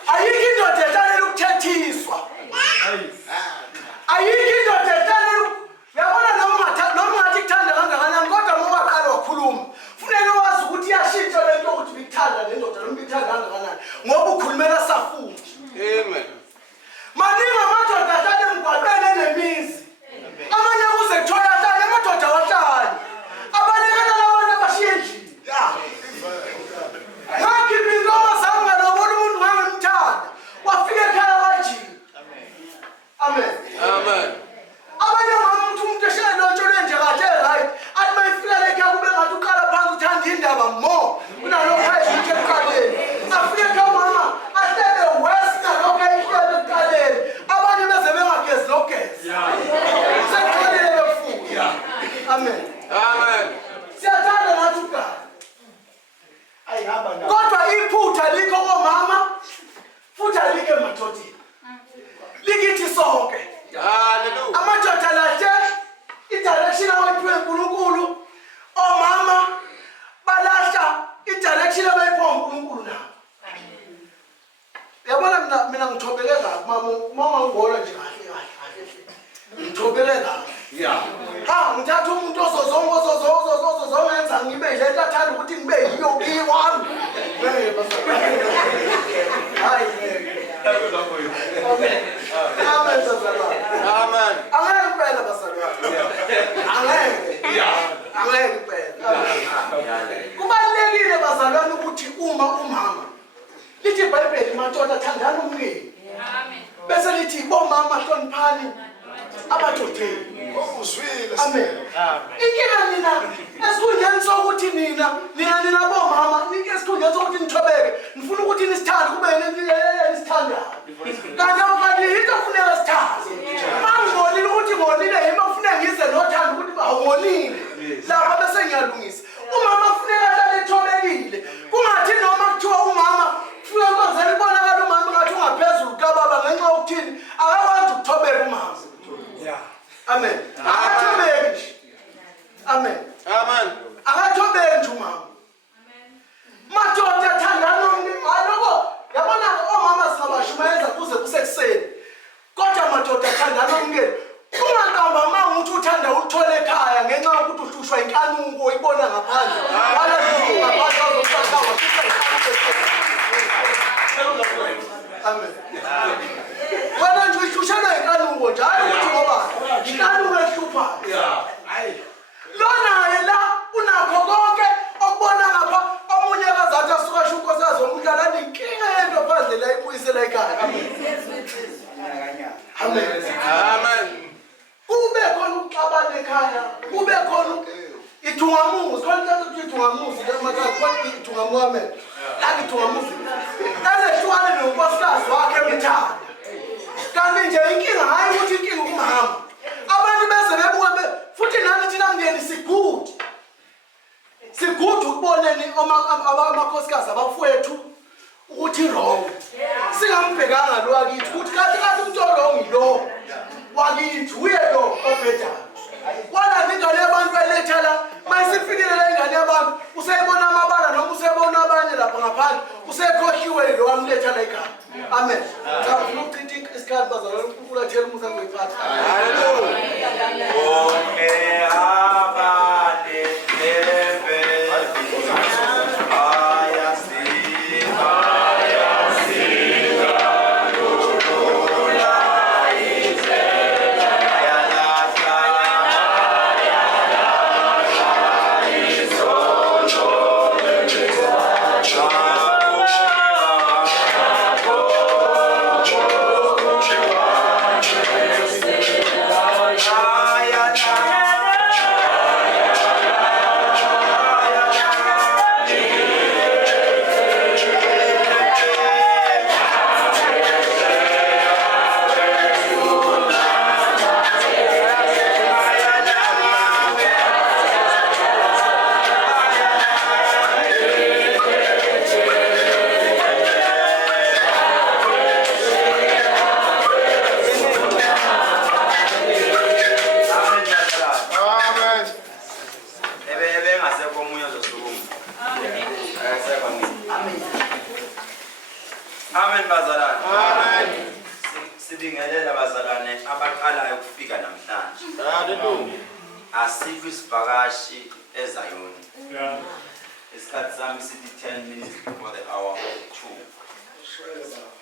Ayikho indoda ehlalela ukuthethiswa. Ayikho indoda ehlalela yabona noma ngathi kuthanda kangakanani kodwa uma waqala wakhuluma ngithobele kabi mama ngibona nje kahle. Ngithobele kabi. Yeah. Ngithatha umuntu ozozongenza ngibe le nto athanda ukuthi ngibe yiyo kiwami. Hayi. Amen bazalwane. Amen. Angeke kuphela bazalwane. Angeke kuphela. Kubalulekile bazalwane ukuthi uma umama lithi iBhayibheli madoda thandana umngeni. Amen. Bese lithi bomama hloniphani abadodeni. Uzwile. Amen. Inkinga nina esikhundleni sokuthi nina bomama esikhundleni sokuthi nithobeke nifuna ukuthi nisithande kube nisithandayo. Kanti yinto kufuneka sithande. Mangibonile ukuthi ngonile yima kufuneka ngize nothando ukuthi awonile. Lapha bese ngiyalungisa. Umama kufuneka ahlale ethobekile. Kungathi noma kuthiwa umama kufuneka kwenzele ibonakala umama ngathi ungaphezulu kababa ngenxa yokuthini akakwazi ukuthobeka umama. Yeah. Amen. Akathobeki nje. Amen. Amen. Akathobeki nje umama. Madoda thandana aloko yabona omama singabashumayeza kuze kusekuseni. Kodwa madoda thandana umngeni. Ungaqamba manga uthi uthanda uthole ekhaya ngenxa yokuthi uhlushwa inkanuko uyibona ngaphandle. Wala nje ngaphandle uzokuthatha Amen. Wena nje uhlushana inkanuko njalo ukuthi ngoba inkanuko ehluphayo. Lona la unakho konke okubona ngapha omunye akazathi asuka shuko sazo umdlala ninkinga yento phandle la ibuyisela ekhaya. Amen. Amen. Kube khona ukuxabana ekhaya, kube khona ithungamuzi, khona ukuthi ithungamuzi lemakhaya khona ithungamuzi amen. La ithungamuzi. Ezehlukane nonkosikazi wakhe emthanda. Kanti nje inkinga hayi ukuthi inkinga umama. Abantu beze bebuke futhi nathi thina mndeni sigudi. Sigudi ukuboneni amakhosikazi abafowethu ukuthi wrong. Singambhekanga lo wakithi ukuthi kathi umuntu wrong yilo. Wakithi uye lo obhedayo. Wala ingane yabantu ayiletha la mayisifikile la ingane yabantu usayibona amabala noma usayibona abanye lapha ngaphandle usekhohliwe lo wamletha la ekhaya. Amen. Ngifuna ukuchitha isikhathi bazalwane uNkulunkulu athele umusa ngoyiphatha. Hallelujah. Okay, abane ebe. Amen bazalwane. Amen. Sibingelela bazalwane abaqalayo ukufika namhlanje. Hallelujah. Asikho isivakashi eZayoni. Yeah. Isikhathi sami sithi 10 minutes before the hour of 2.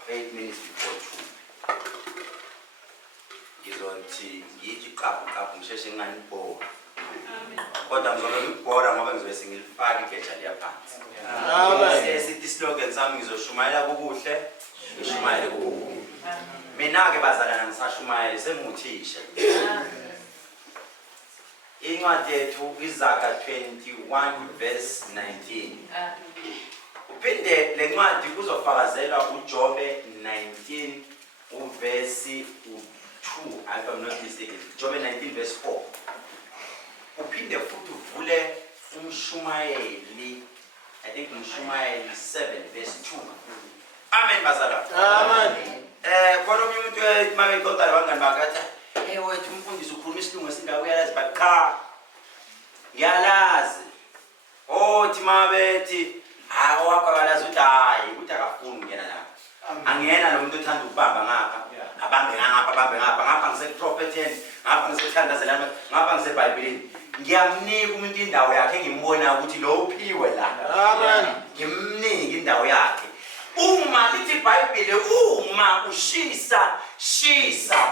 8 minutes before 2. Ngizothi ngithi qaphu ngisheshe nganibhora. Kodwa ngizobe ngibhora ngoba ngizobe sengilifaka igeja liyaphansi. Amen. Sithi slogan sami ngizoshumayela kukuhle, ngishumayele kukubi. Mina ke bazalana ngisashumayela senguthisha. Incwadi yethu iZaga 21 verse 19. Uphinde le ncwadi kuzofakazelwa uJobe 19 uverse 2. If I'm not mistaken. Job 19 verse 4. Uphinde futhi uvule umshumayeli, I think umshumayeli 7 verse 2. Amen bazalwane. Amen. Khona umuntu mayexoxa wangani bakathi, "Hey wethu umfundisi ukhuluma isilungu esindawo uyalazi but cha. Ngiyalazi." Oh Thematic, awakalazi ukuthi hayi ukuthi akafuni ngena la. angena nomuntu othanda ukubamba ngapha abambe ngapha ngisekuprophetheni ngapha ngisekuthandazela ngapha ngisebhayibhelini ngiyamnika umuntu indawo yakhe engimbonayo ukuthi lo uphiwe la ngimnike indawo yakhe. Uma lithi iBhayibheli uma ushisa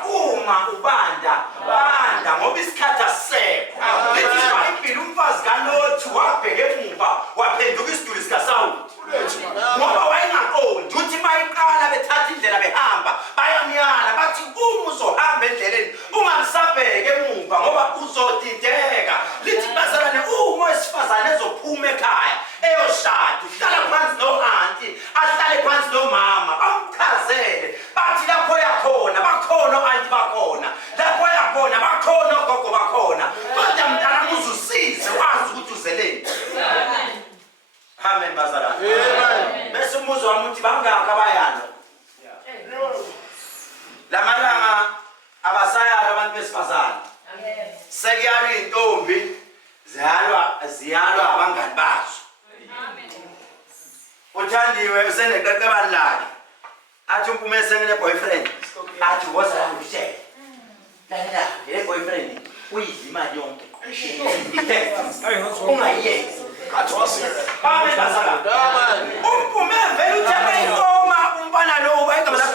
uma ubanda ngoba isikhathi asisekho. Lithi iBhayibheli umfazi kaLothi wabheka emuva waphenduka isiduli sikaSawuli ngoba wayengaqondi ukuthi mayiqala bethatha indlela behamba bayamyala bathi uma uzohamba endleleni ungamsabheke emuva ngoba uzodideka. Lithi bazalwane uma owesifazane ezophuma ekhaya eyoshada uhlala phansi no-anti ahlale phansi nomama bamchazele bathi lapho yakhona bakhona o-anti bakhona lapho yakhona bakhona ogogo bakhona kodwa mntana uzusize wazi ukuthi uzeleni. Amen bazalwane. Bese umbuzo wami uthi bangaka abayalo lamalanga abasayalo abantu besifazane sekuyalwa intombi ziyalwa abangani bazo. Uthandiwe useneqeqebani lakhe athi umpume sengene boyfriend athi woza ngishela la le boyfriend uyidla imali yonke ungayenzi Amen bazalwane. Umpume vele uthe ingoma umfana lo bayigama la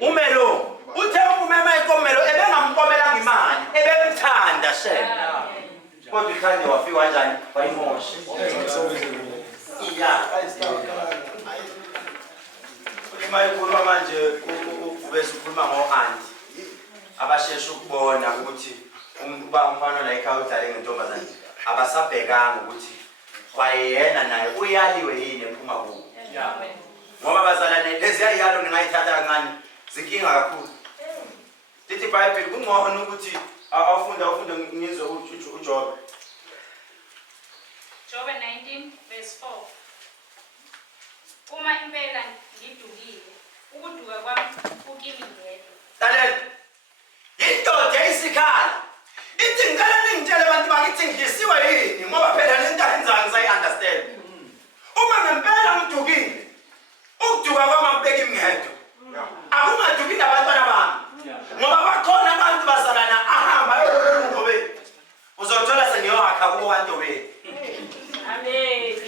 umelo uthe umpume mayikomelo ebengamkomela imali ebemthanda shela kodwa ikhande wafika kanjani wayimosha iya mayikhuluma manje ubese ukhuluma ngo-anti abasheshe ukubona ukuthi umfana la ekhaya udlale ngentombazane abasabhekanga ukuthi wayena naye uyaliwe yini ephuma kuwo ngoba bazalwane lezi yayalo ngingayithatha kancane zinkinga kakhulu. Lithi iBhayibheli kungcono ukuthi awufunde ngizwe uJobe. Job 19 verse 4. Uma impela ngidukile ukuduka kwami kukimi ngedwa. Lalela indoda isikhala ithi ngicela ningitshele abantu bakithi ngidisiwe yini ngoba phela le nto ayenzayo ngisayi-understand. Uma ngempela ngidukile ukuduka kwami akubeka imngedwa akungaduki nabantwana bami ngoba bakhona abantu bazalana ahamba eyololungobeni uzothola sengiyohakha kubo kantobeni. Amen.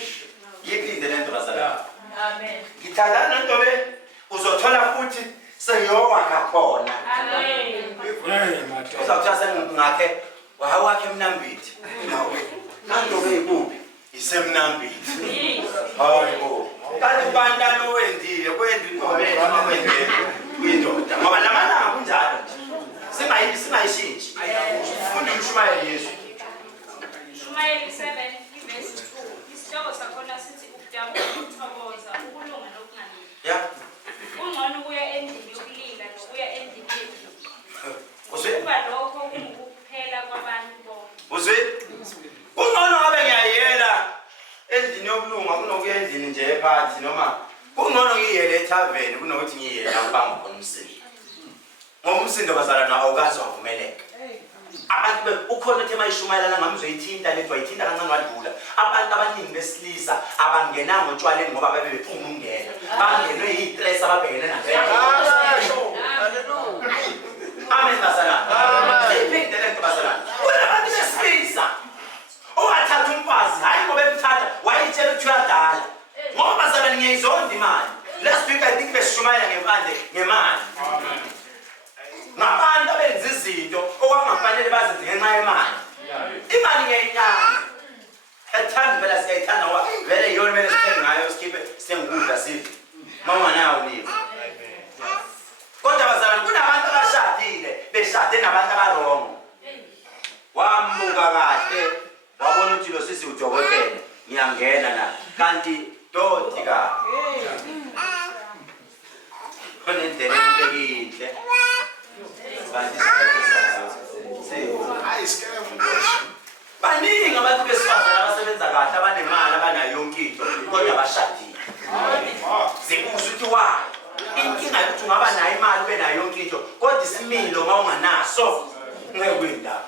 Yiphinde le nto bazalana. Amen. Ngithandana nantobeni uzothola futhi sengiyohakha khona. Amen. Uzawuthola sengingakhe wawakhe Mnambithi nantobe ikuphi isemnambithi. Hayibo kanti ubantwana owendile kwendi intobe noma kwendele kwindoda ngoba lamalanga kunjalo nje singayishintshi. Funda umshumayeli Yesu. Shumayeli 7 verse 2. Isihloko sakhona sithi ukujabula nokuthokoza ukulunga nokungalungi. Yeah. Ungcono ukuya endlini yokulila nokuya endlini yedili. Uzwe? Kuba lokho kungukuphela kwabantu bonke. Uzwe? Kungcono ngabe ngiyayela endlini yokulunga kunokuya endlini nje ephathi noma kungcono ngiyele ethaveni kunokuthi ngiyele la kubanga khona umsindo. Ngoba umsindo bazalana awukazi wavumeleka. Abantu ukhona uthema ishumayela ngami uzoyithinta lethu wayithinta kancane wadlula. Abantu abaningi besilisa abangenanga utshwaleni ngoba babe befuna ukungena. Bangenwe yistress ababhekene nazo. Amen bazalana. Siphinde le nto bazalana. Kunabantu besilisa owathatha umfazi hayi ngoba emthatha wayitshela ukuthi uyadala ngoba bazalana ngiyayizonda imali. Last week I think besishumayela ngemali. Ngabantu abenza izinto okwangafanele bazenze ngenxa yemali. Imali ngeyinyanga ethanda phela siyayithanda ngoba vele yona kumele sithenge ngayo sikhiphe sengukudla sidle mawunganayo niwe. Kodwa bazalwane kunabantu abashadile beshade nabantu abarongo. Wambuka kahle wabona ukuthi lo sisi ujokotela ngiyangena la kanti doti ka konendlela ebukekile. Baningi abantu besifazane abasebenza kahle abanemali abanayo yonke into kodwa abashadile. Zibuza ukuthi wa inkinga yokuthi ungaba nayo imali ube nayo yonke into kodwa isimilo uma unganaso ngeke kwindaba.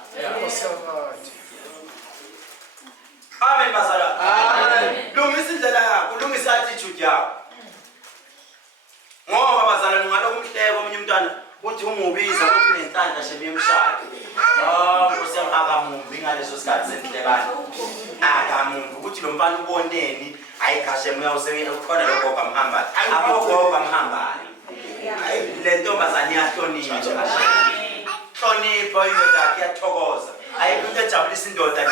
Amen bazalwane. Amen. Lungisa indlela yakho, lungisa attitude yakho. ukuthi umubiza ukuthi unenhlanhla shebemshado. Nkosi akamumbi ngaleso sikhathi senhlekane. Akamumbi ukuthi lo mfana uboneni ayikhashe moya usebenza ukhona lokho kamhamba. Akukho kamhambani. Le ntombazane iyahlonipha. Hlonipha indoda yakhe iyathokoza. Ayikho into ejabulisa indoda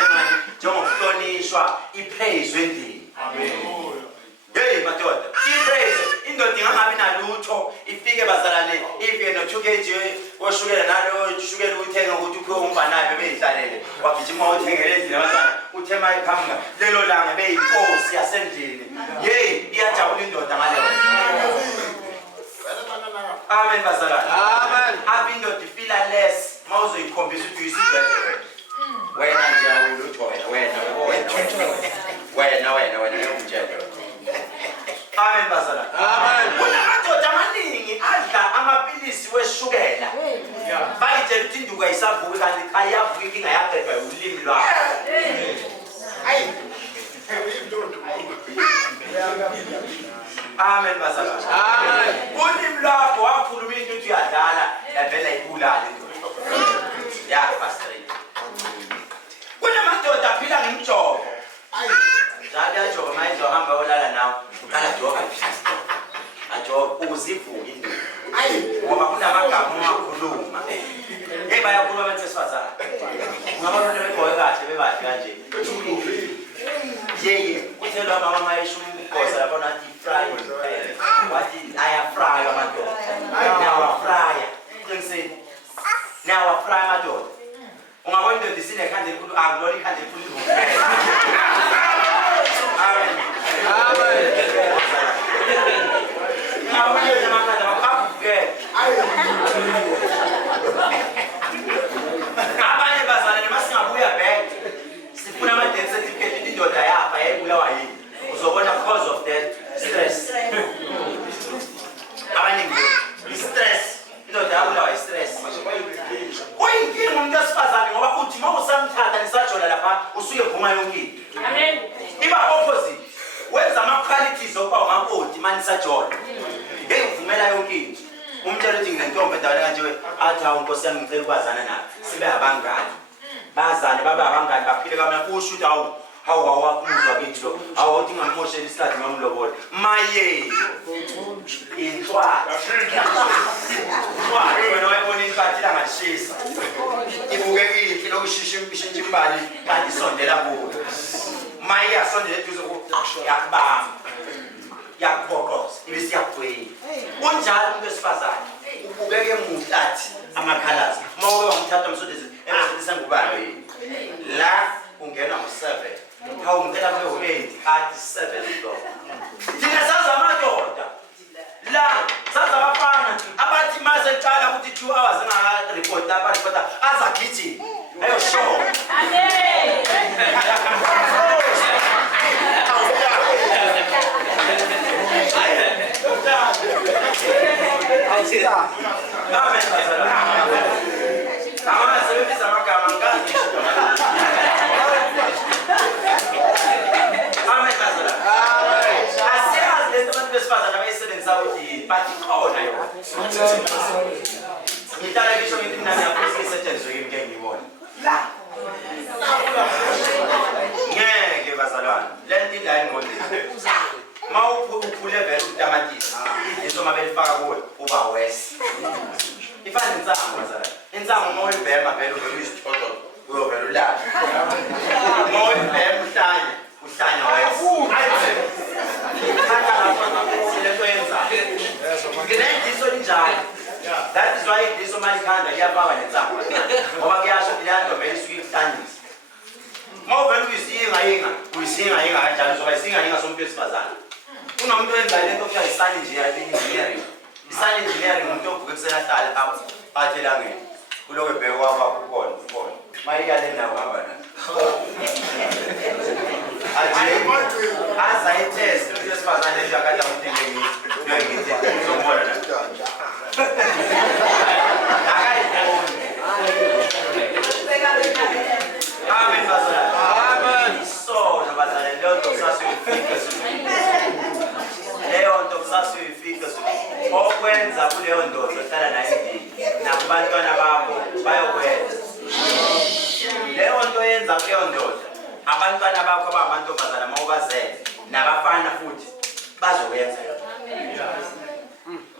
njengokuhlonishwa ipraise endlini. Amen. Hey madoda, ipraise indoda ingabi nalutho ifike bazalane ifike no 2 kg woshukela nalo ushukela uthenga ukuthi uphe umbanabe beyihlalele wagijima uthengelezi nabantwana uthema ikhanga lelo langa beyinkosi yasendlini. Hey iyajabula indoda ngale. Amen bazalane. Amen. Abindoda ifila less mawuzo ikhombisa ukuthi uyisibhedlela. Wena nje awulutho wena umtshela. Amen bazalane. Amen. Kunamadoda amaningi adla amapilisi weshukela. Bayitshela ukuthi induku ayisavuki kanti ayavuka inkinga yaqedwa ulimi lwakho. Hayi. Amen bazalane. Amen. Ulimi lwakho wakhuluma into ukuthi uyadlala yavela ibulala into. Ya pastor. Kunamadoda aphila ngemjovo. Njalo yajoba mayizo hamba olala nawe uqala joba. Ajoba ukuzivuka into. Ngoba kunamagama umakhuluma. Hey bayakhuluma abantu besifazana. Ngabona begqoke kahle bebahle kanje. Yeye uthelwa mama mayisho umkhosi lapho nathi fry. Wathi ayafry amadoda. Now fry. Ngise now fry amadoda. Ungabona into disine khande enkulu akulona ikhande enkulu. Amen. Amen. Ngabona into makhanda bakavuke. Abanye bazalane masingabuya back. Sifuna ama death certificate indoda yafa yayibulawa yini. Uzobona cause of death stress. Abanye stress. Indoda yabulawa stress. Uyinkinga umuntu osifazane ngoba uthi mawusamthatha nisajola lapha usuke vuma yonke into. Amen. Iba opposite. Wenza ama qualities okuba ungakoti manisajola. Hey uvumela yonke into. Umtshela ukuthi nginentombi endaweni kanje athi hawu Nkosi yami ngicela ukwazana nawe. Sibe abangani. Bazane babe abangani baphile kamnandi kusho ukuthi hawu wakumuzwa kithi lo. Awuthi ngamoshela isikhathi ngamlobola. Maye. Inhlwa. Wena wayibona inkathi la ngashisa. Ibukekile lokushisha impishintsha imbali kanti isondela kuwe. Maye yasondela eduze yakubamba. Yakubhoqoza ibisi yakugwenya. Kunjalo umuntu wesifazane ubukeke emuhle athi amakhalazi. Mawuke wamthatha umsodezi emsodisa ngubani. La ungena ngo7. Hawu ngicela kube 8 athi 7 lo. Thina saza amadoda. La saza abafana abathi mase ecala ukuthi 2 hours engaka report azagijima. Ayo show. Amen. Ngeke bazalwane lento la engqondweni mawuphule vele uThematic isoma belifaka kuwe uba west ifana insango bazalwane insango mawuyibhema vele uvela isithoto uyovela ulala mawuyibhema uhlanya west thatha lapho lento yenza ngendiso linjalo. That is why this Omalikhanda liyapaka nensango ngoba kuyasho lento vele isuke ihlanyisa. Mawuvela uyisinga kanjalo soba isinga somuntu wesifazane. Kunomuntu oyenza lento okuthiwa i-sun engineering. I-sun engineering umuntu ovuka ekuseni ahlale apha elangeni. Kuloko ebheke kwakho kukhona. Mayiyale nawo hamba nayo. As I test umuntu wesifazane nje akade ukuthi ngithi uzobona la. Amen bazalwane. Amen. So nabazalwane leo nto kusasuyifika leyo nto kusasuyifika okwenza kuleyo ndoda ohlala nayo endlini nabantwana bakho abangamantombazana mawubazele nabafana futhi bazokwenza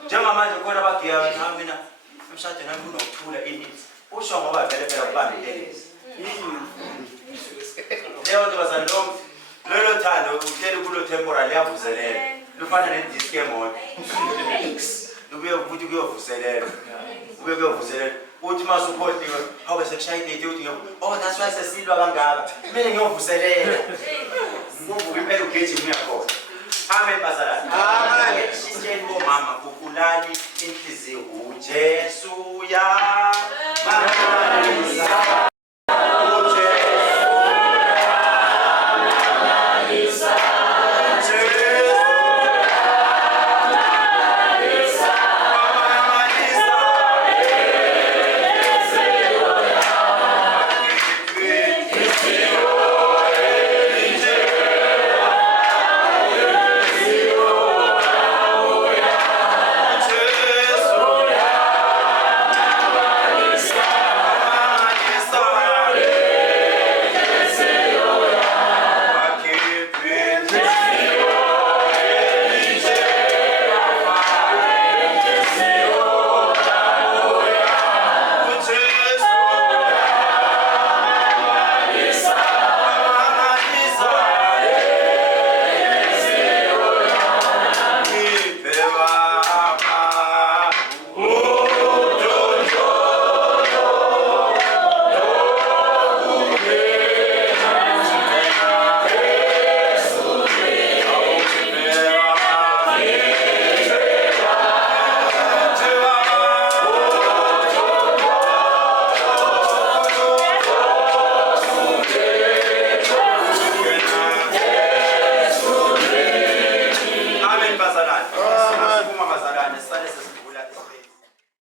njengamanje khona bagiya mina emshadweni nami kunokuthula ini usho ngoba vele phela kubamba itelezi leyo ntombazane lolo thando uhleli kulo temporal yavuselela lufana nedisk yemoto lubuye futhi kuyovuselela uthi masukhohliwe awube sekushayidete uthi oh that's why sesilwa kangaka kumele ngiyovuselela uvuka impela ugijima uyakhona amen bazalwane amen shisheni bomama kukulani inhliziyo uJesu ya